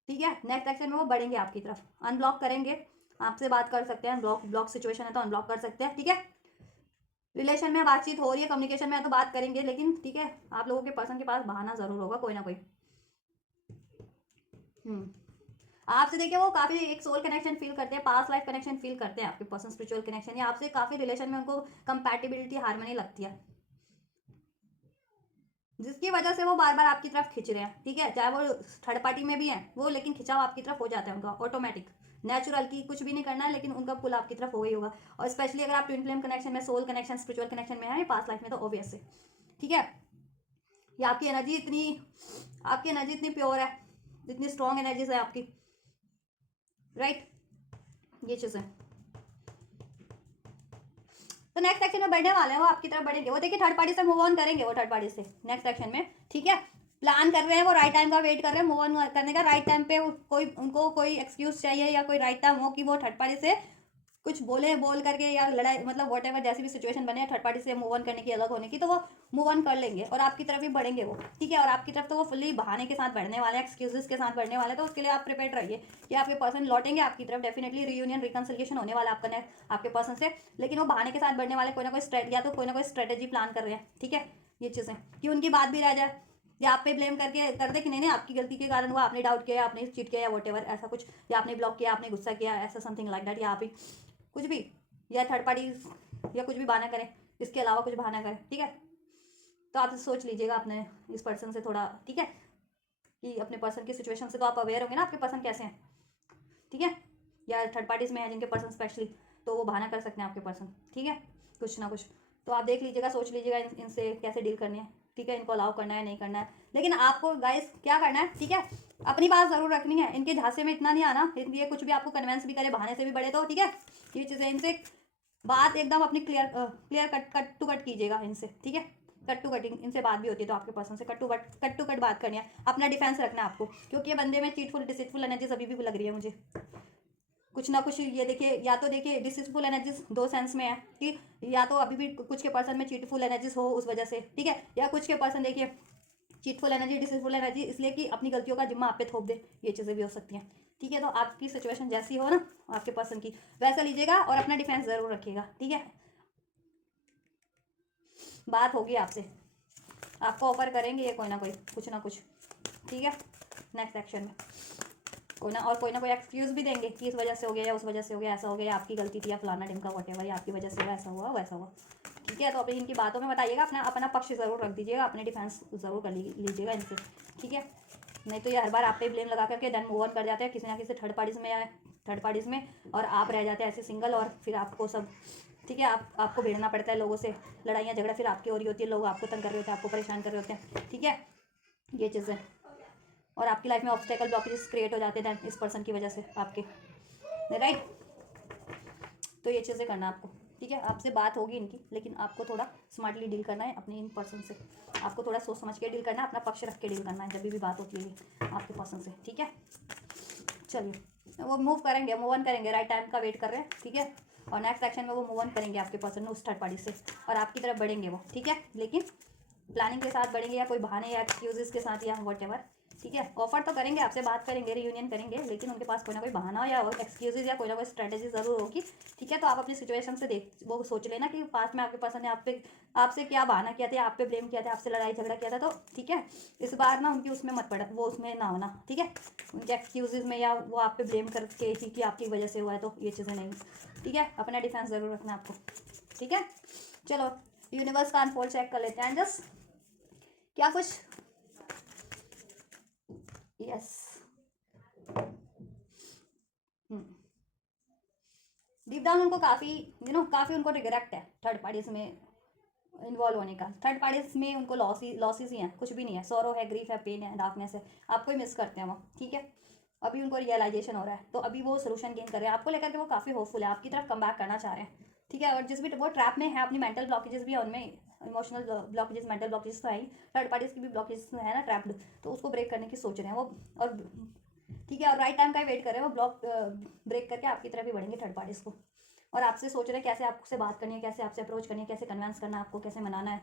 ठीक है, नेक्स्ट एक्शन में वो बढ़ेंगे आपकी तरफ, अनब्लॉक करेंगे, आपसे बात कर सकते हैं, ब्लॉक सिचुएशन है तो अनब्लॉक कर सकते हैं, ठीक है, रिलेशन में बातचीत हो रही है, कम्युनिकेशन में है तो बात करेंगे, लेकिन ठीक है आप लोगों के पर्सन के पास बहाना ज़रूर होगा कोई ना कोई। आपसे देखिए वो काफ़ी एक सोल कनेक्शन फील करते हैं, पास्ट लाइफ कनेक्शन फील करते हैं आपके पर्सन, स्पिरिचुअल कनेक्शन, या आपसे काफ़ी रिलेशन में उनको कंपैटिबिलिटी, हार्मनी लगती है, जिसकी वजह से वो बार बार आपकी तरफ खिंच रहे हैं, ठीक है। चाहे वो थर्ड पार्टी में भी हैं वो, लेकिन खिंचाव आपकी तरफ हो जाता है उनका ऑटोमेटिक, नेचुरल, की कुछ भी नहीं करना है, लेकिन उनका पुल आपकी तरफ हो गई होगा। और स्पेशली अगर आप ट्विन फ्लेम कनेक्शन में, सोल कनेक्शन, स्पिरिचुअल कनेक्शन में है पास्ट लाइफ में, तो ऑब्वियस है, ठीक है। ये आपकी एनर्जी इतनी प्योर है, इतनी स्ट्रॉन्ग एनर्जीज है आपकी, राइट। ये चीज़ें तो नेक्स्ट सेक्शन में बढ़ने वाले हैं, वो आपकी तरफ बढ़ेंगे, वो देखिए थर्ड पार्टी से मूव ऑन करेंगे, वो थर्ड पार्टी से नेक्स्ट सेक्शन में, ठीक है। प्लान कर रहे हैं वो, राइट टाइम का वेट कर रहे हैं, मूव ऑन करने का राइट टाइम पे, कोई उनको कोई एक्सक्यूज चाहिए या कोई राइट टाइम हो कि वो थर्ड पार्टी से कुछ बोल करके, या लड़ाई, मतलब वॉट एवर जैसी भी सिचुएशन बने थर्ड पार्टी से मूव ऑन करने की, अलग होने की, तो वो मूव ऑन कर लेंगे और आपकी तरफ ही बढ़ेंगे वो, ठीक है। और आपकी तरफ तो वो फुल्ली बहाने के साथ बढ़ने वाले हैं, एक्सक्यूजेस के साथ बढ़ने वाले हैं, तो उसके लिए आप प्रिपेयर रहिए कि आपके पर्सन लौटेंगे आपकी तरफ, डेफिनेटली रीयूनियन, रिकन्सिलिएशन होने वाला आपका आपके पर्सन से, लेकिन वो बहाने के साथ बढ़ने वाले, कोई ना कोई या तो कोई ना कोई स्ट्रेटेजी प्लान कर रहे हैं, ठीक है। ये चीज़ें कि उनकी बात भी रह जाए, या आप पे ब्लेम करके कर दे कि नहीं नहीं आपकी गलती के कारण हुआ, आपने डाउट किया, आपने चीट किया, या वॉट एवर ऐसा कुछ, या आपने ब्लॉक किया, आपने गुस्सा किया, ऐसा समथिंग लाइक दैट, या आप ही कुछ भी, या थर्ड पार्टी या कुछ भी बहाना करें, इसके अलावा कुछ बहाना करें, ठीक है। तो आप सोच लीजिएगा अपने इस पर्सन से थोड़ा, ठीक है, कि अपने पर्सन की सिचुएशन से तो आप अवेयर होंगे ना, आपके पर्सन कैसे हैं, ठीक है। या थर्ड पार्टीज में है जिनके पर्सन स्पेशली, तो वो बहाना कर सकते हैं आपके पर्सन, ठीक है, कुछ ना कुछ। तो आप देख लीजिएगा, सोच लीजिएगा इनसे कैसे डील करनी है, ठीक है, इनको अलाउ करना है नहीं करना है, लेकिन आपको गाइस क्या करना है, ठीक है, अपनी बात ज़रूर रखनी है, इनके झांसे में इतना नहीं आना, ये कुछ भी आपको कन्वेंस भी करे, बहाने से भी बढ़े, तो ठीक है। ये चीज़ें इनसे बात एकदम अपनी क्लियर कट टू कट कीजिएगा इनसे, ठीक है। कट टू कटिंग इनसे बात भी होती है तो आपके पर्सन से कट टू कट बात करनी है, अपना डिफेंस रखना है आपको, क्योंकि ये बंदे में चीटफुल डिसीटफुल एनर्जीज अभी भी लग रही है मुझे, कुछ ना कुछ। ये देखिए, या तो देखिए डिसीटफुल एनर्जीज दो सेंस में है कि या तो अभी भी कुछ के पर्सन में चीटफुल एनर्जीज हो उस वजह से, ठीक है, या कुछ के पर्सन देखिए चीटफुल एनर्जी, डिसीटफुल एनर्जी इसलिए कि अपनी गलतियों का जिम्मा आप पे थोप दे, ये चीज़ें भी हो सकती हैं, ठीक है। तो आपकी सिचुएशन जैसी हो ना आपके पर्सन की, वैसा लीजिएगा और अपना डिफेंस ज़रूर रखिएगा, ठीक है। बात होगी आपसे, आपको ऑफर करेंगे ये कोई ना कोई कुछ ना कुछ, ठीक है। नेक्स्ट सेक्शन में कोई ना कोई एक्सक्यूज़ भी देंगे कि इस वजह से हो गया या उस वजह से हो गया, ऐसा हो गया, आपकी गलती थी या फलाना ढिमका वटेवर, या आपकी वजह से हुआ, ऐसा हुआ वैसा हुआ, ठीक है। तो अपनी इनकी बातों में बताइएगा, अपना अपना पक्ष ज़रूर रख दीजिएगा, अपने डिफेंस ज़रूर कर लीजिएगा इनसे, ठीक है। नहीं तो ये हर बार आप पे ब्लेम लगा करके देन मूव ऑन कर जाते हैं किसी ना किसी थर्ड पार्टीज़ में, और आप रह जाते हैं ऐसे सिंगल, और फिर आपको सब, ठीक है, आपको भिड़ना पड़ता है लोगों से, लड़ाइयाँ झगड़ा फिर आपकी हो रही होती है, लोग आपको तंग कर रहे होते हैं, आपको परेशान कर रहे होते हैं, ठीक है। ये चीज़ें, और आपकी लाइफ में ऑब्स्टेकल ब्लॉकेजेस क्रिएट हो जाते हैं इस पर्सन की वजह से आपके, राइट। तो ये चीज़ें करना आपको, ठीक है। आपसे बात होगी इनकी, लेकिन आपको थोड़ा स्मार्टली डील करना है अपने इन पर्सन से, आपको थोड़ा सोच समझ के डील करना है, अपना पक्ष रख के डील करना है जब भी बात होती है आपके पर्सन से, ठीक है। चलिए वो मूव ऑन करेंगे, राइट टाइम का वेट कर रहे हैं, ठीक है। और नेक्स्ट सेक्शन में वो मूव ऑन करेंगे आपके पर्सन उस थर्ड पार्टी से, और आपकी तरफ बढ़ेंगे वो, ठीक है, लेकिन प्लानिंग के साथ बढ़ेंगे, या कोई बहाने या एक्सक्यूजेस के साथ, या वट एवर, ठीक है। ऑफर तो करेंगे, आपसे बात करेंगे, रियूनियन करेंगे, लेकिन उनके पास कोई ना कोई बहाना या एक्सक्यूजेज या कोई ना कोई स्ट्रेटेजी जरूर होगी, ठीक है। तो आप अपनी सिचुएशन से वो सोच लेना कि पास्ट में आपके पर्सन ने आपसे क्या बहाना किया था, आप पे ब्लेम किया था, आपसे लड़ाई झगड़ा किया था, तो ठीक है, इस बार ना उनकी उसमें मत पड़ा, वो उसमें ना होना, ठीक है, उनके एक्सक्यूजेज में, या वो आप पे ब्लेम करके कि आपकी वजह से हुआ है, तो ये चीज़ें नहीं, ठीक है। अपना डिफेंस ज़रूर रखना आपको, ठीक है। चलो यूनिवर्स का अनफोल्ड चेक कर लेते हैं जस्ट, क्या कुछ, यस, डीप डाउन उनको काफ़ी उनको रिग्रेट है थर्ड पार्टीज में इन्वॉल्व होने का, थर्ड पार्टीज में उनको लॉसेस ही हैं, कुछ भी नहीं है, सॉरो है, ग्रीफ है, पेन है, डार्कनेस है, आपको ही मिस करते हैं वो, ठीक है। अभी उनको रियलाइजेशन हो रहा है, तो अभी वो सोल्यूशन गेन कर रहे हैं, आपको लेकर के वो काफ़ी होपफुल है, आपकी तरफ कम बैक करना चाह रहे हैं, ठीक है। और जिस भी वो ट्रैप में है, अपनी मेंटल ब्लॉकेजेस भी है उनमें, इमोशनल ब्लॉकेजेस, मेंटल ब्लॉकेजेस तो है ही, थर्ड पार्टीज की भी ब्लॉकेजेस है ना ट्रैप्ड, तो उसको ब्रेक करने की सोच रहे हैं वो, और ठीक है, और राइट टाइम का वेट कर रहे हैं वो, ब्लॉक ब्रेक करके आपकी तरफ ही बढ़ेंगे थर्ड पार्टीज को, और आपसे सोच रहे हैं कैसे आपसे बात करनी है, कैसे आपसे अप्रोच करनी है, कैसे कन्विंस करना है आपको, कैसे मनाना है,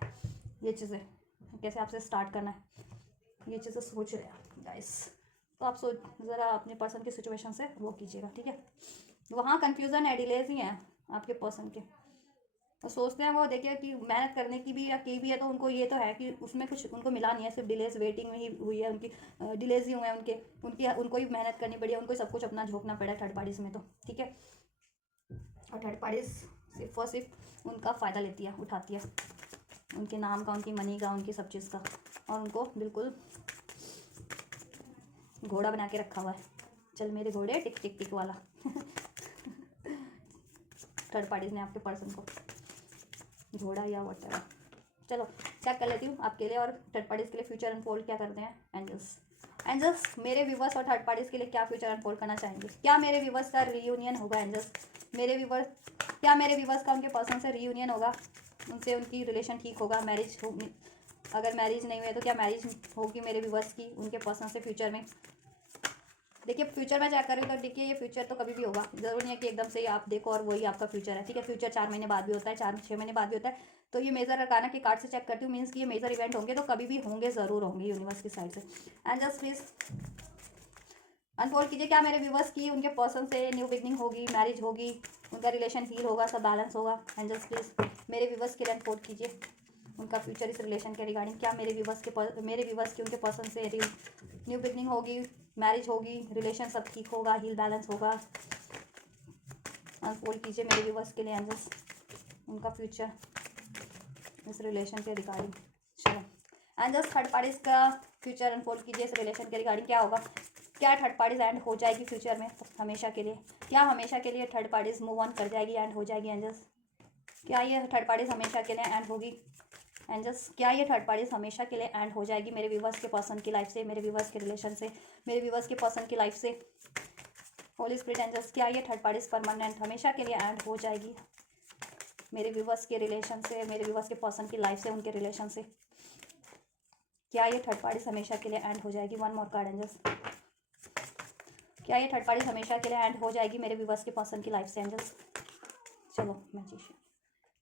ये चीज़ें कैसे आपसे स्टार्ट करना है, ये चीज़ें सोच रहे हैं गाइस। तो आप ज़रा अपने पर्सन की सिचुएशन से वो कीजिएगा, ठीक है। वहाँ कन्फ्यूज़न है, डिलेज ही हैं आपके पर्सन के, और सोचते हैं वो, देखिए कि मेहनत करने की भी या की भी है, तो उनको ये तो है कि उसमें कुछ उनको मिला नहीं है, सिर्फ डिलेज वेटिंग में ही हुई है उनकी, डिलेज ही हुए हैं उनको ही मेहनत करनी पड़ी है, उनको सब कुछ अपना झोंकना पड़ा है थर्ड पार्टीज में, तो ठीक है। और थर्ड पार्टीज सिर्फ और सिर्फ उनका फ़ायदा लेती है, उठाती है उनके नाम का, उनकी मनी का, उनकी सब चीज़ का, और उनको बिल्कुल घोड़ा बना के रखा हुआ है, चल मेरे घोड़े टिक टिक टिक वाला। थर्ड पार्टीज ने आपके पर्सन को घोड़ा या वॉटेवर। चलो चेक कर लेती हूँ आपके लिए और थर्ड पार्टीज के लिए फ्यूचर अनफोल्ड क्या करते हैं एंजल्स। एंजल्स मेरे व्यूवर्स और थर्ड पार्टीज के लिए क्या फ्यूचर अनफोल्ड करना चाहेंगे? क्या मेरे व्यूवर्स का रीयूनियन होगा एंजल्स? मेरे व्यूवर्स, क्या मेरे व्यूवर्स का उनके पर्सन से रीयूनियन होगा, उनसे उनकी रिलेशन ठीक होगा, मैरिज होगी? अगर मैरिज नहीं हुई है तो क्या मैरिज होगी मेरे व्यूवर्स की उनके पर्सन से फ्यूचर में? देखिए फ्यूचर में चेक कर रही हूँ तो देखिए ये फ्यूचर तो कभी भी होगा, जरूरी नहीं है कि एकदम से ही आप देखो और वही आपका फ्यूचर है, ठीक है। फ्यूचर 4 महीने बाद भी होता है, 4-6 महीने बाद भी होता है, तो ये मेजर अरकाना के कार्ड से चेक करती हूँ, मीन्स कि ये मेजर इवेंट होंगे तो कभी भी होंगे, ज़रूर होंगे यूनिवर्स की साइड से। एंड जस्ट प्लीज अनफोल्ड कीजिए, क्या मेरे व्यूवर्स की उनके पर्सन से न्यू बिगनिंग होगी, मैरिज होगी, उनका रिलेशन हील होगा, सब बैलेंस होगा? एंड जस्ट प्लीज मेरे व्यूवर्स के लिए अनफोल्ड कीजिए उनका फ्यूचर इस रिलेशन के रिगार्डिंग। क्या मेरे व्यूवर्स की उनके पर्सन से न्यू बिगनिंग होगी, मैरिज होगी, रिलेशन सब ठीक होगा, हील बैलेंस होगा? अनफोल्ड कीजिए मेरे व्यूवर्स के लिए एंजल्स उनका फ्यूचर इस रिलेशन के रिगार्डिंग। चलो एंजल्स थर्ड पार्टीज का फ्यूचर अनफोल्ड कीजिए इस रिलेशन के रिगार्डिंग, क्या होगा? क्या थर्ड पार्टीज एंड हो जाएगी फ्यूचर में हमेशा के लिए? क्या हमेशा के लिए थर्ड पार्टीज मूव ऑन कर जाएगी, एंड हो जाएगी एंजल्स? क्या ये थर्ड पार्टीज हमेशा के लिए एंड होगी एंजल्स? क्या ये थर्ड पार्टीज हमेशा के लिए एंड हो जाएगी मेरे व्यूवर्स के पर्सन की लाइफ से, मेरे व्यूवर्स के रिलेशन से, मेरे व्यूवर्स के पर्सन की लाइफ से? होली स्पिरिट एंजल्स क्या ये थर्ड पार्टीज परमानेंट हमेशा के लिए एंड हो जाएगी मेरे व्यूवर्स के रिलेशन से, मेरे व्यूवर्स के पर्सन की लाइफ से, उनके रिलेशन से? क्या ये थर्ड पार्टीज हमेशा के लिए एंड हो जाएगी? वन मोर कार्ड एंजल्स, क्या ये थर्ड पार्टीज हमेशा के लिए एंड हो जाएगी मेरे व्यूवर्स के पर्सन की लाइफ से एंजल्स? चलो magician,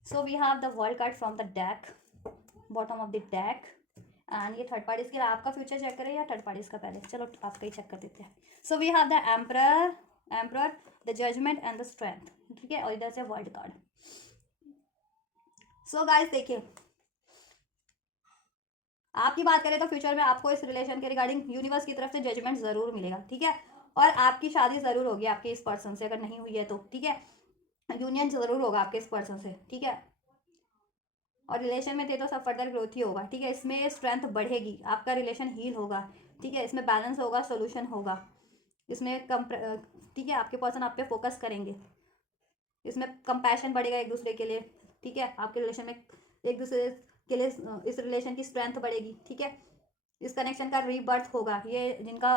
so we have the world card from the deck, bottom of the deck, and ये थर्ड पार्टीज के लिए आपका फ्यूचर चेक करें या थर्ड पार्टीज का? पहले चलो आपका ही चेक कर देते हैं। So we have the emperor, the judgment and the strength, ठीक है, और इधर से वर्ल्ड कार्ड। सो गाइस देखिए, आपकी बात करें तो फ्यूचर में आपको इस रिलेशन के रिगार्डिंग यूनिवर्स की तरफ से जजमेंट जरूर मिलेगा, ठीक है, और आपकी शादी जरूर होगी आपके इस पर्सन से, अगर नहीं हुई है तो, ठीक है, यूनियन जरूर होगा आपके इस पर्सन से, ठीक है, और रिलेशन में थे तो सब फर्दर ग्रोथ ही होगा, ठीक है। इसमें स्ट्रेंथ बढ़ेगी, आपका रिलेशन हील होगा, ठीक है, इसमें बैलेंस होगा, सोल्यूशन होगा, इसमें ठीक है, आपके पर्सन आप पे फोकस करेंगे, इसमें कंपैशन बढ़ेगा एक दूसरे के लिए, ठीक है, आपके रिलेशन में एक दूसरे के लिए इस रिलेशन की स्ट्रेंथ बढ़ेगी, ठीक है, इस कनेक्शन का रीबर्थ होगा। ये जिनका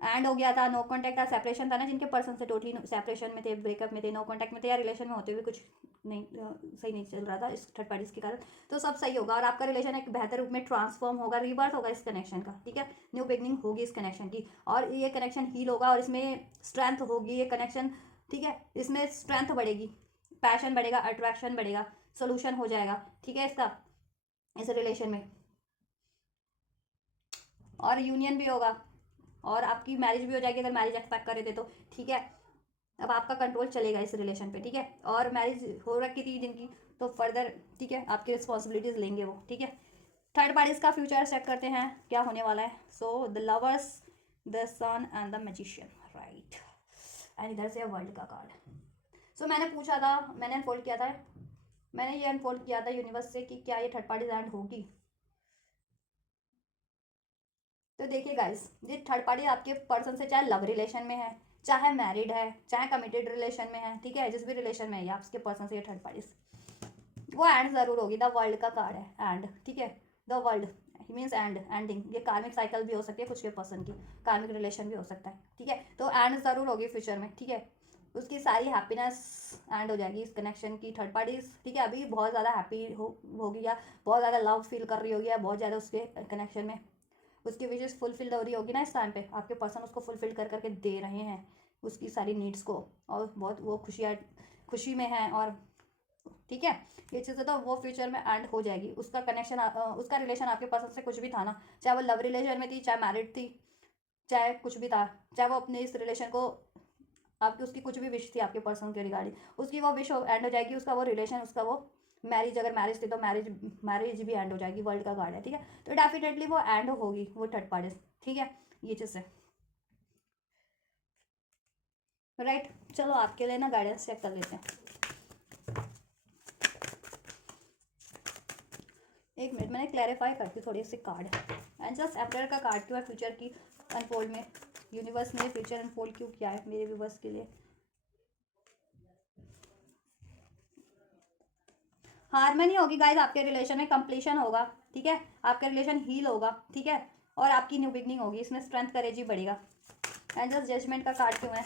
एंड हो गया था, नो कॉन्टैक्ट था, सेपरेशन था ना, जिनके पर्सन से टोटली सेपरेशन में थे, ब्रेकअप में थे, नो कॉन्टैक्ट में थे, या रिलेशन में होते हुए कुछ नहीं सही नहीं चल रहा था इस थर्ड पार्टीज के कारण, तो सब सही होगा और आपका रिलेशन एक बेहतर रूप में ट्रांसफॉर्म होगा, रीबर्थ होगा इस कनेक्शन का, ठीक है, न्यू बिगनिंग होगी इस कनेक्शन की, और ये कनेक्शन हील होगा और इसमें स्ट्रेंथ होगी, ये कनेक्शन, ठीक है, इसमें स्ट्रेंथ बढ़ेगी, पैशन बढ़ेगा, अट्रैक्शन बढ़ेगा, सोल्यूशन हो जाएगा, ठीक है, इसका इस रिलेशन में, और यूनियन भी होगा, और आपकी मैरिज भी हो जाएगी अगर मैरिज एक्सपेक्ट कर रहे थे तो, ठीक है, अब आपका कंट्रोल चलेगा इस रिलेशन पे, ठीक है, और मैरिज हो रखी थी जिनकी तो फर्दर, ठीक है, आपकी रिस्पॉन्सिबिलिटीज लेंगे वो, ठीक है। थर्ड पार्टीज का फ्यूचर चेक करते हैं क्या होने वाला है। So the lovers, the sun and the magician, right, and इधर से वर्ल्ड का कार्ड। सो मैंने पूछा था, मैंने अनफोल्ड किया था, मैंने ये अनफोल्ड किया था यूनिवर्स से कि क्या ये थर्ड पार्टीज एंड होगी। तो देखिए गाइस, ये थर्ड पार्टी आपके पर्सन से चाहे लव रिलेशन में है, चाहे मैरिड है, चाहे कमिटेड रिलेशन में है, ठीक है, जिस भी रिलेशन में है आपके पर्सन से ये थर्ड पार्टी, वो एंड जरूर होगी। द वर्ल्ड का कार्ड है एंड, ठीक है, the world means and, ending, ये कार्मिक साइकिल भी हो सकती है कुछ के पर्सन की, कार्मिक रिलेशन भी हो सकता है, ठीक है, तो एंड जरूर होगी फ्यूचर में, ठीक है, उसकी सारी हैप्पीनेस एंड हो जाएगी इस कनेक्शन की, थर्ड पार्टी, ठीक है, अभी बहुत ज़्यादा हैप्पी होगी या बहुत ज़्यादा लव फील कर रही होगी या बहुत ज़्यादा उसके कनेक्शन में उसकी विशेष फुलफिल हो रही होगी ना, इस टाइम पे आपके पर्सन उसको फुलफिल कर करके दे रहे हैं उसकी सारी नीड्स को, और बहुत वो खुशी में है, और ठीक है, ये चीज़ें तो वो फ्यूचर में एंड हो जाएगी, उसका कनेक्शन, उसका रिलेशन आपके पर्सन से कुछ भी था ना, चाहे वो लव रिलेशन में थी, चाहे मैरिड थी, चाहे कुछ भी था, चाहे वो अपने इस रिलेशन को आपकी उसकी कुछ भी विश थी आपके पर्सन के रिगार्डिंग, उसकी वो विश एंड हो जाएगी, उसका वो रिलेशन, उसका वो मैरिज, अगर मैरिज थी तो मैरिज भी एंड हो जाएगी। वर्ल्ड का कार्ड है, ठीक है, तो डेफिनेटली वो एंड होगी वो थर्ड पार्टी, ठीक है, ये चीज़ है। राइट, चलो आपके लिए ना गाइडेंस चेक कर लेते हैं। एक मिनट, मैंने क्लैरिफाई करती हूँ थोड़ी सी कार्ड। एंड जस्ट एम्परर का कार्ड क्यों है फ्यूचर की अनफोल्ड में, यूनिवर्स ने फ्यूचर अनफोल्ड क्यों किया है मेरे व्यूवर्स के लिए। हार्मनी होगी गाइज आपके रिलेशन में, कंप्लीशन होगा, ठीक है, आपका रिलेशन हील होगा, ठीक है, और आपकी न्यू बिगनिंग होगी, इसमें स्ट्रेंथ करेज ही बढ़ेगा। एंड जस्ट जजमेंट का कार्ड क्यों है,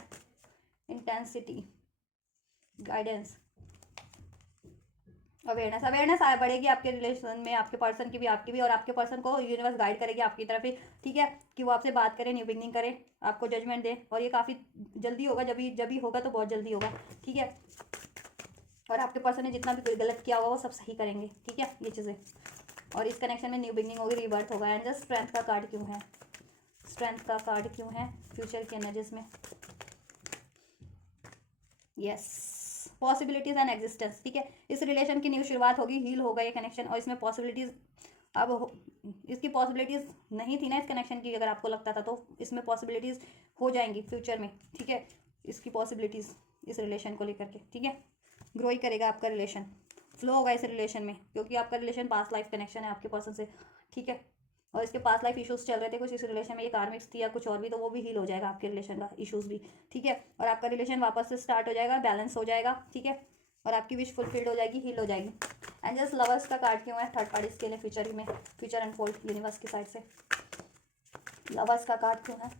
इंटेंसिटी, गाइडेंस, अवेयरनेस, अवेयरनेस बढ़ेगी आपके रिलेशन में, आपके पर्सन की भी आपकी भी, और आपके पर्सन को यूनिवर्स गाइड करेगी आपकी तरफ ही, ठीक है, कि वो आपसे बात करें, न्यू बिगनिंग करें, आपको जजमेंट दे, और ये काफ़ी जल्दी होगा, जब भी होगा तो बहुत जल्दी होगा, ठीक है, और आपके पर्सन ने जितना भी कोई गलत किया होगा वो सब सही करेंगे, ठीक है, ये चीज़ें, और इस कनेक्शन में न्यू बिगनिंग होगी, रीबर्थ होगा। एंड जस्ट स्ट्रेंथ का कार्ड क्यों है, स्ट्रेंथ का कार्ड क्यों है फ्यूचर के एनर्जीज में, यस, पॉसिबिलिटीज एंड एग्जिस्टेंस, ठीक है, इस रिलेशन की न्यू शुरुआत होगी, हील होगा ये कनेक्शन, और इसमें पॉसिबिलिटीज अब इसकी पॉसिबिलिटीज नहीं थी ना इस कनेक्शन की, अगर आपको लगता था तो इसमें पॉसिबिलिटीज हो जाएंगी फ्यूचर में, ठीक है, इसकी पॉसिबिलिटीज इस रिलेशन को लेकर के, ठीक है, ग्रो ही करेगा आपका रिलेशन, फ्लो होगा इस रिलेशन में, क्योंकि आपका रिलेशन पास्ट लाइफ कनेक्शन है आपके पर्सन से, ठीक है, और इसके पास लाइफ इश्यूज चल रहे थे कुछ इस रिलेशन में, ये कार्मिक्स थी या कुछ और भी, तो वो भी हील हो जाएगा आपके रिलेशन का इश्यूज भी, ठीक है, और आपका रिलेशन वापस से स्टार्ट हो जाएगा, बैलेंस हो जाएगा, ठीक है, और आपकी विश फुलफिल्ड हो जाएगी, हील हो जाएगी। एंड जस्ट लवर्स का कार्ड क्यों है थर्ड पार्टीज के लिए फ्यूचर में, फ्यूचर अनफोल्ड यूनिवर्स की साइड से, लवर्स का कार्ड क्यों है,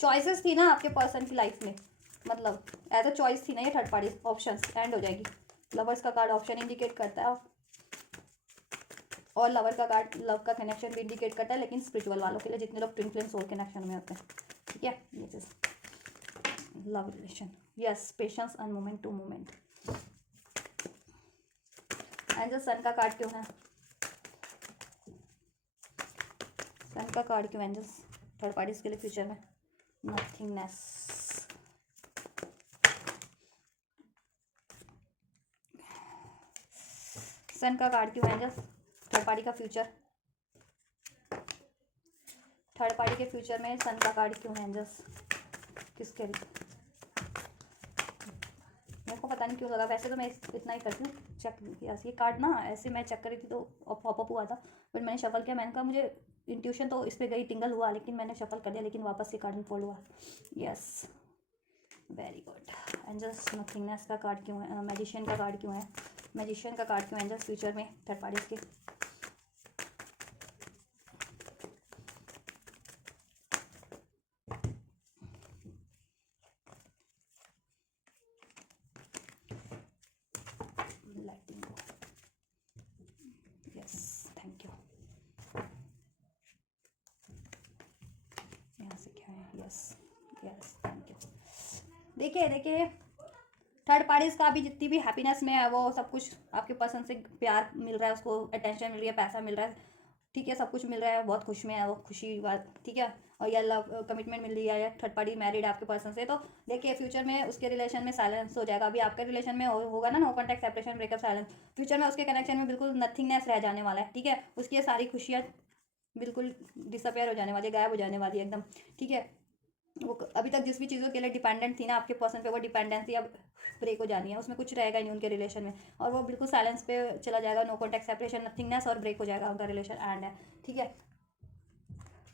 चॉइसेस थी ना आपके पर्सन की लाइफ में, मतलब एज अ चॉइस थी ना ये थर्ड पार्टी, ऑप्शन एंड हो जाएगी। लवर्स का कार्ड ऑप्शन इंडिकेट करता है, और लवर का कार्ड लव का कनेक्शन भी इंडिकेट करता है, लेकिन स्पिरिचुअल वालों के लिए, जितने लोग ट्विन फ्लेम सोल कनेक्शन में होते हैं, ठीक है, ये चीज़ love relation, yes, patience and moment to moment. And जो सन का कार्ड क्यों है, सन का कार्ड क्यों एंजल्स थर्ड पार्टीज के लिए फ्यूचर में, नथिंगनेस, सन का कार्ड क्यों एंजल्स थर्ड पार्टी का फ्यूचर, थर्ड पार्टी के फ्यूचर में सन का कार्ड क्यों है एंजल्स, किसके लिए, मेरे को पता नहीं क्यों लगा, वैसे तो मैं इतना ही करती हूँ चेक, यस, ये कार्ड ना ऐसे मैं चेक करी थी तो पॉपअप हुआ था, बट मैंने शफल किया, मैंने कहा मुझे इंट्यूशन तो इस पर गई, टिंगल हुआ, लेकिन मैंने शफल कर दिया, लेकिन वापस से कार्ड फोल्ड हुआ, yes, very good. Angels nothingness का कार्ड क्यों है, मैजिशियन का कार्ड क्यों है, मैजिशियन का कार्ड क्यों एंजल्स फ्यूचर में थर्ड पार्टीज के, लाइटिंग, यस, थैंक यू, यहाँ से क्या है, यस, यस, थैंक यू। देखिए देखिए, थर्ड पार्टीज का भी जितनी भी हैप्पीनेस में है वो सब कुछ आपके पसंद से प्यार मिल रहा है, उसको अटेंशन मिल रही है, पैसा मिल रहा है, ठीक है, सब कुछ मिल रहा है, बहुत खुश में है वो, खुशी बात, ठीक है, और या लव कमिटमेंट मिल रही है, या थर्ड पार्टी मैरिड है आपके पर्सन से, तो देखिए फ्यूचर में उसके रिलेशन में साइलेंस हो जाएगा, अभी आपके रिलेशन में होगा ना no contact, separation, breakup, silence, future में उसके कनेक्शन में बिल्कुल नथिंगनेस रह जाने वाला है, ठीक है, उसकी ये सारी खुशियाँ बिल्कुल डिसअपेयर हो जाने वाली है, गायब हो जाने वाली है एकदम, ठीक है, वो अभी तक जिस भी चीज़ों के लिए डिपेंडेंट थी ना आपके पर्सन पे, वो डिपेंडेंसी अब ब्रेक हो जानी है, उसमें कुछ रहेगा नहीं उनके रिलेशन में, और वो बिल्कुल साइलेंस पे चला जाएगा, नो कॉन्टैक्ट, सेपरेशन, नथिंगनेस, और ब्रेक हो जाएगा उनका रिलेशन एंड है, ठीक है,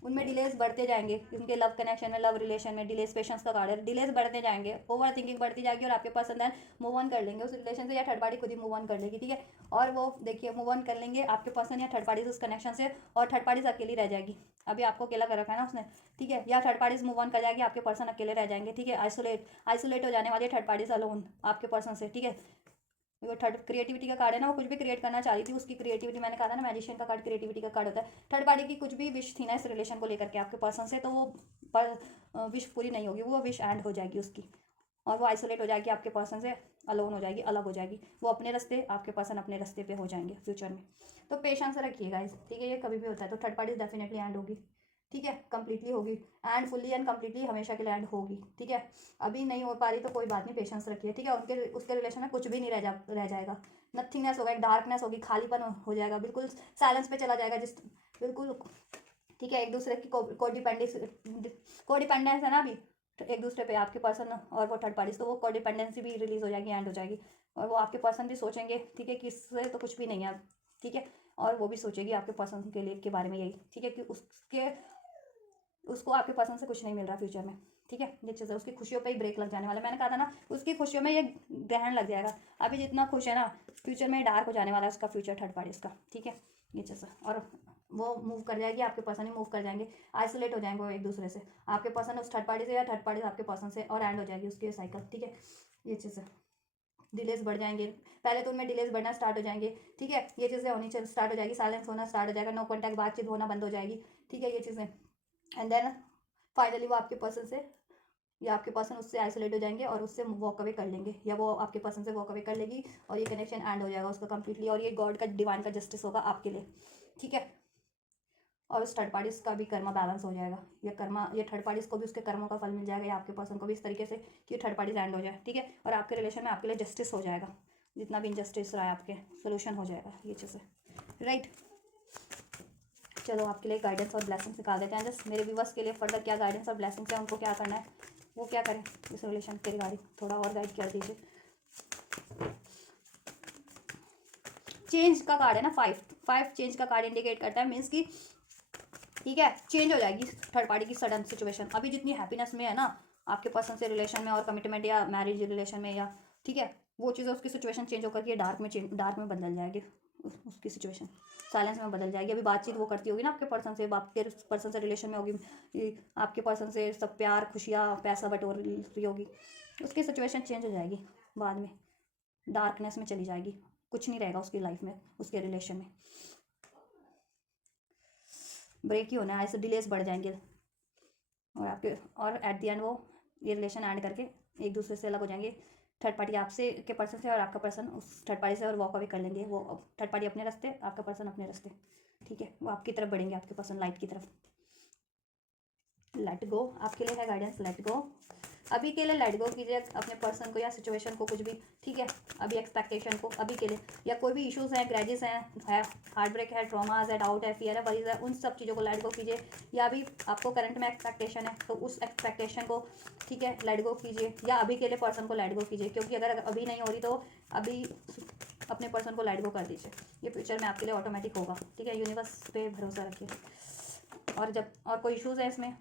उनमें डिलेज बढ़ते जाएंगे, उनके लव कनेक्शन में, लव रिलेशन में डिलेज, पेशेंस का कार्ड है, डिलेज बढ़ते जाएंगे, ओवर थिंकिंग बढ़ती जाएगी, और आपके पर्सन देन मूव ऑन कर लेंगे उस रिलेशन से, या थर्ड पार्टी खुद ही मूव ऑन कर लेगी, ठीक है, और वो देखिए मूव ऑन कर लेंगे आपके पर्सन या थर्ड पार्टी उस कनेक्शन से, और थर्ड पार्टीज अकेली रह जाएगी, अभी आपको अकेला कर रखा है ना उसने, ठीक है, या थर्ड पार्टीज मूव ऑन कर जाएगी, आपके पर्सन अकेले रह जाएंगे, ठीक है, आइसोलेट हो जाने वाली है थर्ड पार्टीज अलोन आपके पर्सन से, ठीक है, वो थर्ड क्रिएटिविटी का कार्ड है ना, वो कुछ भी क्रिएट करना चाह रही थी, उसकी क्रिएटिविटी, मैंने कहा था ना मैजिशियन का कार्ड क्रिएटिविटी का कार्ड होता है, थर्ड पार्टी की कुछ भी विश थी ना इस रिलेशन को लेकर के आपके पर्सन से, तो वो विश पूरी नहीं होगी, वो विश एंड हो जाएगी उसकी, और वो आइसोलेट हो जाएगी आपके पर्सन से, अलोन हो जाएगी, अलग हो जाएगी, वो अपने रास्ते, आपके पर्सन अपने रास्ते पे हो जाएंगे फ्यूचर में, तो पेशेंस रखिएगा इस, ठीक है, ये कभी भी होता है, तो थर्ड पार्टी डेफिनेटली एंड होगी, ठीक है, कंप्लीटली होगी एंड फुल्ली एंड कंप्लीटली हमेशा के लिए एंड होगी। ठीक है, अभी नहीं हो पा रही तो कोई बात नहीं, पेशेंस रखिए। ठीक है, उनके उसके रिलेशन में कुछ भी नहीं रह जाएगा, नथिंगनेस होगा, एक डार्कनेस होगी, खालीपन हो जाएगा, बिल्कुल साइलेंस पे चला जाएगा जिस बिल्कुल। ठीक है, एक दूसरे की कोडिपेंडेंस है ना अभी, तो एक दूसरे पे आपके पर्सन और वो थर्ड पार्टीज, तो वो कोडिपेंडेंसी भी रिलीज हो जाएगी, एंड हो जाएगी। और वो आपके पर्सन भी सोचेंगे, ठीक है, कि इससे तो कुछ भी नहीं है। ठीक है, और वो भी सोचेगी आपके पर्सन के लिए के बारे में यही। ठीक है, कि उसको आपके पर्सन से कुछ नहीं मिल रहा फ्यूचर में। ठीक है, ये चीज़ है, उसकी खुशियों पे ही ब्रेक लग जाने वाला। मैंने कहा था ना, उसकी खुशियों में ये ग्रहण लग जाएगा। अभी जितना खुश है ना, फ्यूचर में डार्क हो जाने वाला है उसका फ्यूचर, थर्ड पार्टी इसका। ठीक है, ये चीज़ है, और वो मूव कर जाएगी, आपके पर्सन ही मूव कर जाएंगे, आइसोलेट हो जाएंगे वो एक दूसरे से, आपके पर्सन उस थर्ड पार्टी से या थर्ड पार्टी आपके पर्सन से, और एंड हो जाएगी उसकी साइकिल। ठीक है, ये चीज़ है, डिलेज बढ़ जाएंगे, पहले तो उनमें डिलेज बढ़ना स्टार्ट हो जाएंगे। ठीक है, ये चीज़ें होनी स्टार्ट हो जाएगी, साइलेंस होना स्टार्ट हो जाएगा, नो कॉन्टैक्ट, बातचीत होना बंद हो जाएगी। ठीक है, ये चीज़ें, एंड देन फाइनली वो आपके पर्सन से या आपके पर्सन उससे आइसोलेट हो जाएंगे और उससे वॉक अवे कर लेंगे, या वो आपके पर्सन से वॉक अवे कर लेगी, और ये कनेक्शन एंड हो जाएगा उसका कंप्लीटली, और ये गॉड का डिवाइन का जस्टिस होगा आपके लिए। ठीक है, और उस थर्ड पार्टीज का भी कर्मा बैलेंस हो जाएगा, ये थर्ड पार्टीज को भी उसके कर्मों का फल मिल जाएगा, या आपके पर्सन को भी इस तरीके से कि थर्ड पार्टीज एंड हो जाए। ठीक है, और आपके रिलेशन में आपके लिए जस्टिस हो जाएगा, जितना भी इनजस्टिस रहा है आपके, सोल्यूशन हो जाएगा, ये चीज़ है। राइट, चलो आपके लिए गाइडेंस और ब्लेसिंग्स निकाल देते हैं। जस्ट मेरे व्यूअर्स के लिए फर्दर क्या गाइडेंस और ब्लेसिंग्स है, उनको क्या करना है, वो क्या करें इस रिलेशन के रिगार्डिंग, थोड़ा और गाइड कर दीजिए। चेंज का कार्ड है ना, 5 चेंज का कार्ड इंडिकेट करता है, मीन्स की ठीक है, चेंज हो जाएगी थर्ड पार्टी की सडन सिचुएशन। अभी जितनी हैप्पीनेस में है ना आपके पर्सन से रिलेशन में, और कमिटमेंट या मैरिज रिलेशन में, या ठीक है, वो चीज़ उसकी सिचुएशन चेंज होकर के डार्क में बदल जाएगी, उसकी सिचुएशन साइलेंस में बदल जाएगी। अभी बातचीत वो करती होगी ना आपके पर्सन से, आपके पर्सन से रिलेशन में होगी, आपके पर्सन से सब प्यार खुशियाँ पैसा बटोर रही होगी, उसकी सिचुएशन चेंज हो जाएगी, बाद में डार्कनेस में चली जाएगी, कुछ नहीं रहेगा उसकी लाइफ में, उसके रिलेशन में ब्रेक ही होना है, ऐसे डिलेस बढ़ जाएंगे, और आपके और एट द एंड वो ये रिलेशन एंड करके एक दूसरे से अलग हो जाएंगे, थर्ड पार्टी आपसे के पर्सन से, और आपका पर्सन उस थर्ड पार्टी से, और वॉक अवे कर लेंगे, वो थर्ड पार्टी अपने रास्ते, आपका पर्सन अपने रास्ते। ठीक है, वो आपकी तरफ बढ़ेंगे, आपके पर्सन लाइट की तरफ। लेट गो आपके लिए है गाइडेंस, लेट गो। अभी के लिए लेट गो कीजिए अपने पर्सन को या सिचुएशन को, कुछ भी। ठीक है, अभी एक्सपेक्टेशन को अभी के लिए, या कोई भी इश्यूज हैं, ग्रेजेस है हार्ट ब्रेक है, ट्रॉमाज है, डाउट है, फियर है, वरीज है, उन सब चीज़ों को लेट गो कीजिए। या अभी आपको करंट में एक्सपेक्टेशन है तो उस एक्सपेक्टेशन को ठीक है लेट गो कीजिए, या अभी के लिए पर्सन को लेट गो कीजिए, क्योंकि अगर अभी नहीं हो रही तो अभी अपने पर्सन को लेट गो कर दीजिए, ये फ्यूचर में आपके लिए ऑटोमेटिक होगा। ठीक है, यूनिवर्स पे भरोसा रखिए। और जब और कोई इश्यूज़ है इसमें,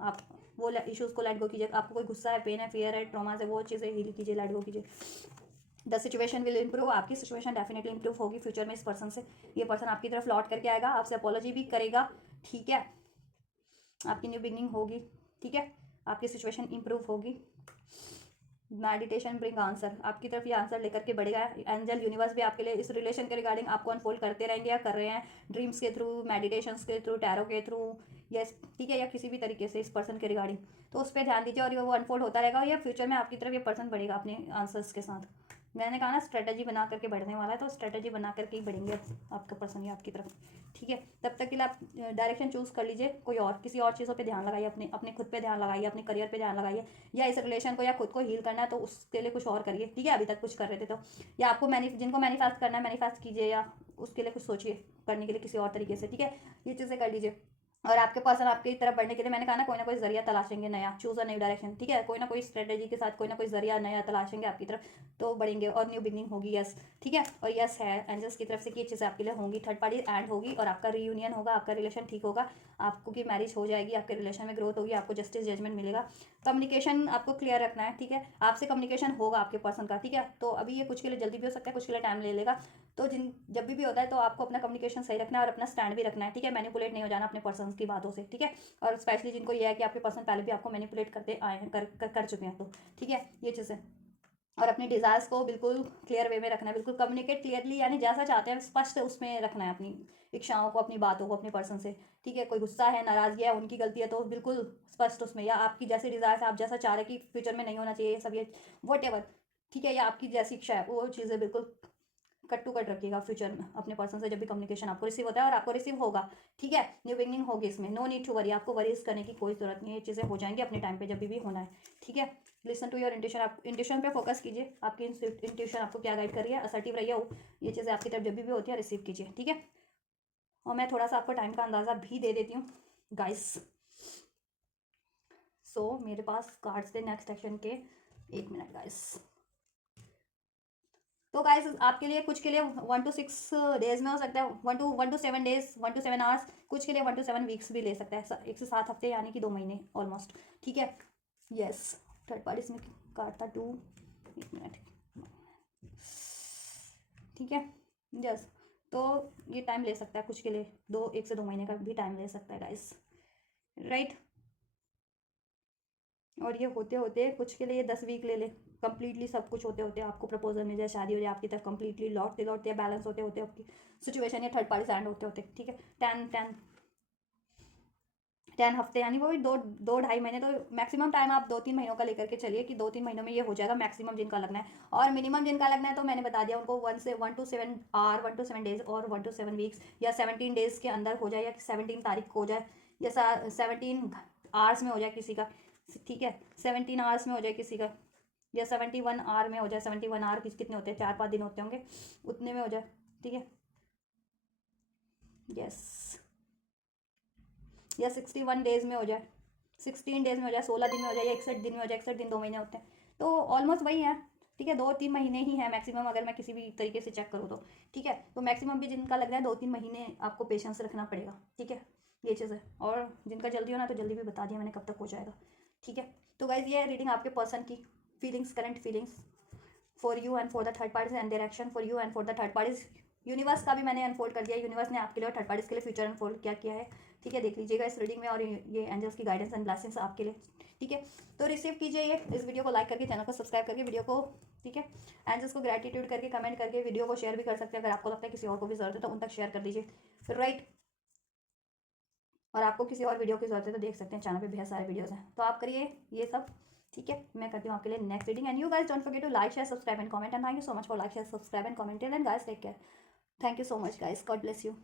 आप वो इश्यूज़ को लेट गो कीजिए। आपको कोई गुस्सा है, पेन है, फियर है, ट्रॉमा है, वो चीज़ें हील कीजिए, लेट गो कीजिए। द सिचुएशन विल इंप्रूव, आपकी सिचुएशन डेफिनेटली इंप्रूव होगी फ्यूचर में इस पर्सन से। ये पर्सन आपकी तरफ लौट करके आएगा, आपसे अपॉलॉजी भी करेगा। ठीक है, आपकी न्यू बिगनिंग होगी। ठीक है, आपकी सिचुएशन इंप्रूव होगी। मेडिटेशन ब्रिंग आंसर, आपकी तरफ ये आंसर लेकर के बढ़ेगा। एंजल यूनिवर्स भी आपके लिए इस रिलेशन के रिगार्डिंग आपको अनफोल्ड करते रहेंगे, या कर रहे हैं, ड्रीम्स के थ्रू, मेडिटेशंस के थ्रू, टैरो के थ्रू, यस ठीक है, या किसी भी तरीके से इस पर्सन के रिगार्डिंग, तो उस पर ध्यान दीजिए, और ये वो अनफोल्ड होता रहेगा, और ये फ्यूचर में आपकी तरफ ये पर्सन बढ़ेगा अपने आंसर्स के साथ। मैंने कहा ना स्ट्रेटजी बना करके बढ़ने वाला है, तो स्ट्रेटजी बना करके ही बढ़ेंगे आपका पर्सन या आपकी तरफ। ठीक है, तब तक के लिए आप डायरेक्शन चूज कर लीजिए, कोई और किसी और चीज़ों पे ध्यान लगाइए, अपने अपने खुद पे ध्यान लगाइए, अपने करियर पे ध्यान लगाइए, या इस रिलेशन को या खुद को हील करना है तो उसके लिए कुछ और करिए। ठीक है, अभी तक कुछ कर रहे थे तो, या आपको जिनको मैनिफेस्ट करना है मैनिफेस्ट कीजिए, या उसके लिए कुछ सोचिए करने के लिए किसी और तरीके से। ठीक है, ये चीज़ें कर लीजिए। और आपके पर्सन आपकी तरफ बढ़ने के लिए मैंने कहा ना कोई जरिया तलाशेंगे नया, चूज अ न्यू डायरेक्शन। ठीक है, कोई ना कोई स्ट्रेटेजी के साथ कोई ना कोई जरिया नया तलाशेंगे आपकी तरफ, तो बढ़ेंगे और न्यू बिगनिंग होगी। यस ठीक है, और यस है एंजल्स की तरफ से कि ये चीज़ें आपके लिए होंगी, थर्ड पार्टी एंड होगी, और आपका रीयूनियन होगा, आपका रिलेशन ठीक होगा, आपको की मैरिज हो जाएगी, आपके रिलेशन में ग्रोथ होगी, आपको जस्टिस जजमेंट मिलेगा। कम्युनिकेशन आपको क्लियर रखना है। ठीक है, आपसे कम्युनिकेशन होगा आपके पर्सन का। ठीक है, तो अभी ये कुछ के लिए जल्दी भी हो सकता है, कुछ के लिए टाइम ले लेगा, तो जब भी होता है तो आपको अपना कम्युनिकेशन सही रखना है और अपना स्टैंड भी रखना है। ठीक है, मैनिपुलेट नहीं हो जाना अपने पर्सन की बातों से। ठीक है, और स्पेशली जिनको ये है कि आपके पर्सन पहले भी आपको मैनिपुलेट करते आए हैं, कर चुके हैं, तो ठीक है ये चीज़ें। और अपनी डिज़ायर्स को बिल्कुल क्लियर वे में रखना है, बिल्कुल कम्युनिकेट क्लियरली, यानी जैसा चाहते हैं स्पष्ट उसमें रखना है अपनी इच्छाओं को, अपनी बातों को अपने पर्सन से। ठीक है, कोई गुस्सा है, नाराज़गी है, उनकी गलती है, तो बिल्कुल स्पष्ट उसमें, या आपकी जैसी डिज़ायर्स है, आप जैसा चाह रहे हैं कि फ्यूचर में नहीं होना चाहिए सब ये वट एवर। ठीक है, या आपकी जैसी इच्छा है वो चीज़ें बिल्कुल कट टू कट रखिएगा फ्यूचर में अपने पर्सन से जब भी कम्युनिकेशन आपको रिसीव होता है, और आपको रिसीव होगा, ठीक है। न्यू बिगनिंग होगी इसमें, नो नीड टू वरी, आपको वरीज करने की कोई जरूरत नहीं है, ये चीज़ें हो जाएंगी अपने टाइम पे जब भी होना है, ठीक है। लिसन टू योर इंट्यूशन, आप इंट्यूशन पे फोकस कीजिए, आपकी इंट्यूशन आपको क्या गाइड कर रही है, असर्टिव रहिए, ये चीज़ें आपकी तरफ जब भी होती है रिसीव कीजिए, ठीक है। और मैं थोड़ा सा आपको टाइम का अंदाज़ा भी दे देती हूँ गाइस। सो मेरे पास कार्ड्स थे नेक्स्ट एक्शन के, 1 मिनट गाइस। तो गाइस आपके लिए कुछ के लिए 1 to 6 डेज में हो सकता है, 1 to 7 डेज, 1 to 7 आवर्स, कुछ के लिए 1 to 7 वीक्स भी ले सकता है, 1 से 7 हफ्ते यानी कि 2 महीने ऑलमोस्ट, ठीक है। यस, थर्ड पार्टी इसमें कार्ड था 2, 1 मिनट, ठीक है। यस, तो ये टाइम ले सकता है कुछ के लिए, 1 से 2 महीने का भी टाइम ले सकता है गाइस, राइट। और ये होते होते कुछ के लिए 10 वीक ले ले, कंप्लीटली सब कुछ होते होते आपको प्रपोजल मिल जाए, शादी हो जाए आपकी तरफ कंप्लीटली, लौटते लौटते बैलेंस होते होते आपकी सिचुएशन या थर्ड पार्टी एंड होते होते, ठीक है। 10 हफ्ते यानी वो भी 2-2.5 महीने, तो मैक्सिमम टाइम आप 2-3 महीनों का लेकर के चलिए कि 2-3 महीनों में ये हो जाएगा मैक्सिमम जिनका लगना है। और मिनिमम जिनका लगना है तो मैंने बता दिया उनको 1 to 7 आवर, 1 to 7 डेज और 1 to 7 वीक्स, या 17 डेज के अंदर हो जाए, या 17 तारीख को हो जाए, या 17 आवर्स में हो जाए किसी का, ठीक है। 17 आवर्स में हो जाए किसी का, या 71 आवर में हो जाए, 71 आवर कितने होते हैं, 4-5 दिन होते होंगे, उतने में हो जाए, ठीक है। यस, या 61 डेज में हो जाए, 16 डेज में हो जाए, 16 दिन में हो जाए, या 61 दिन में हो जाए, 61 दिन 2 महीने होते हैं, तो ऑलमोस्ट वही है, ठीक है। 2-3 महीने ही है मैक्सिमम, अगर मैं किसी भी तरीके से चेक करूँ तो, ठीक है। तो मैक्सिमम भी जिनका लग रहा है 2-3 महीने आपको पेशेंस रखना पड़ेगा, ठीक है, ये चीज़ है। और जिनका जल्दी होना तो जल्दी भी बता दिया मैंने कब तक हो जाएगा, ठीक है। तो गाइज ये रीडिंग आपके पर्सन की feelings, current feelings for you and for the third parties and their action for you and for the third parties. Universe का भी मैंने अनफोल्ड कर दिया, यूनिवर्स ने आपके लिए और थर्ड पार्टीज के लिए फ्यूचर अनफोल्ड क्या किया है, ठीक है। देख लीजिएगा इस रीडिंग में, और ये एंजल्स की गाइडेंस एंड ब्लेसिंग्स आपके लिए, ठीक है। तो रिसीव कीजिए ये, इस वीडियो को लाइक करके, चैनल को सब्सक्राइब करके, वीडियो को, ठीक है, एंजल्स को ग्रेटिट्यूड करके, कमेंट करके, वीडियो को शेयर भी कर सकते हैं, अगर आपको लगता है किसी और को भी जरूरत है तो उन तक शेयर कर दीजिए, राइट। और आपको किसी और वीडियो की जरूरत है तो देख सकते हैं, चैनल पे बहुत सारे वीडियोस हैं, तो आप करिए ये सब, ठीक है। मैं करती हूँ आपके लिए next reading, and you guys don't forget to like, share, subscribe and comment, and thank you so much for like, share, subscribe and comment, and guys take care, thank you so much guys, God bless you.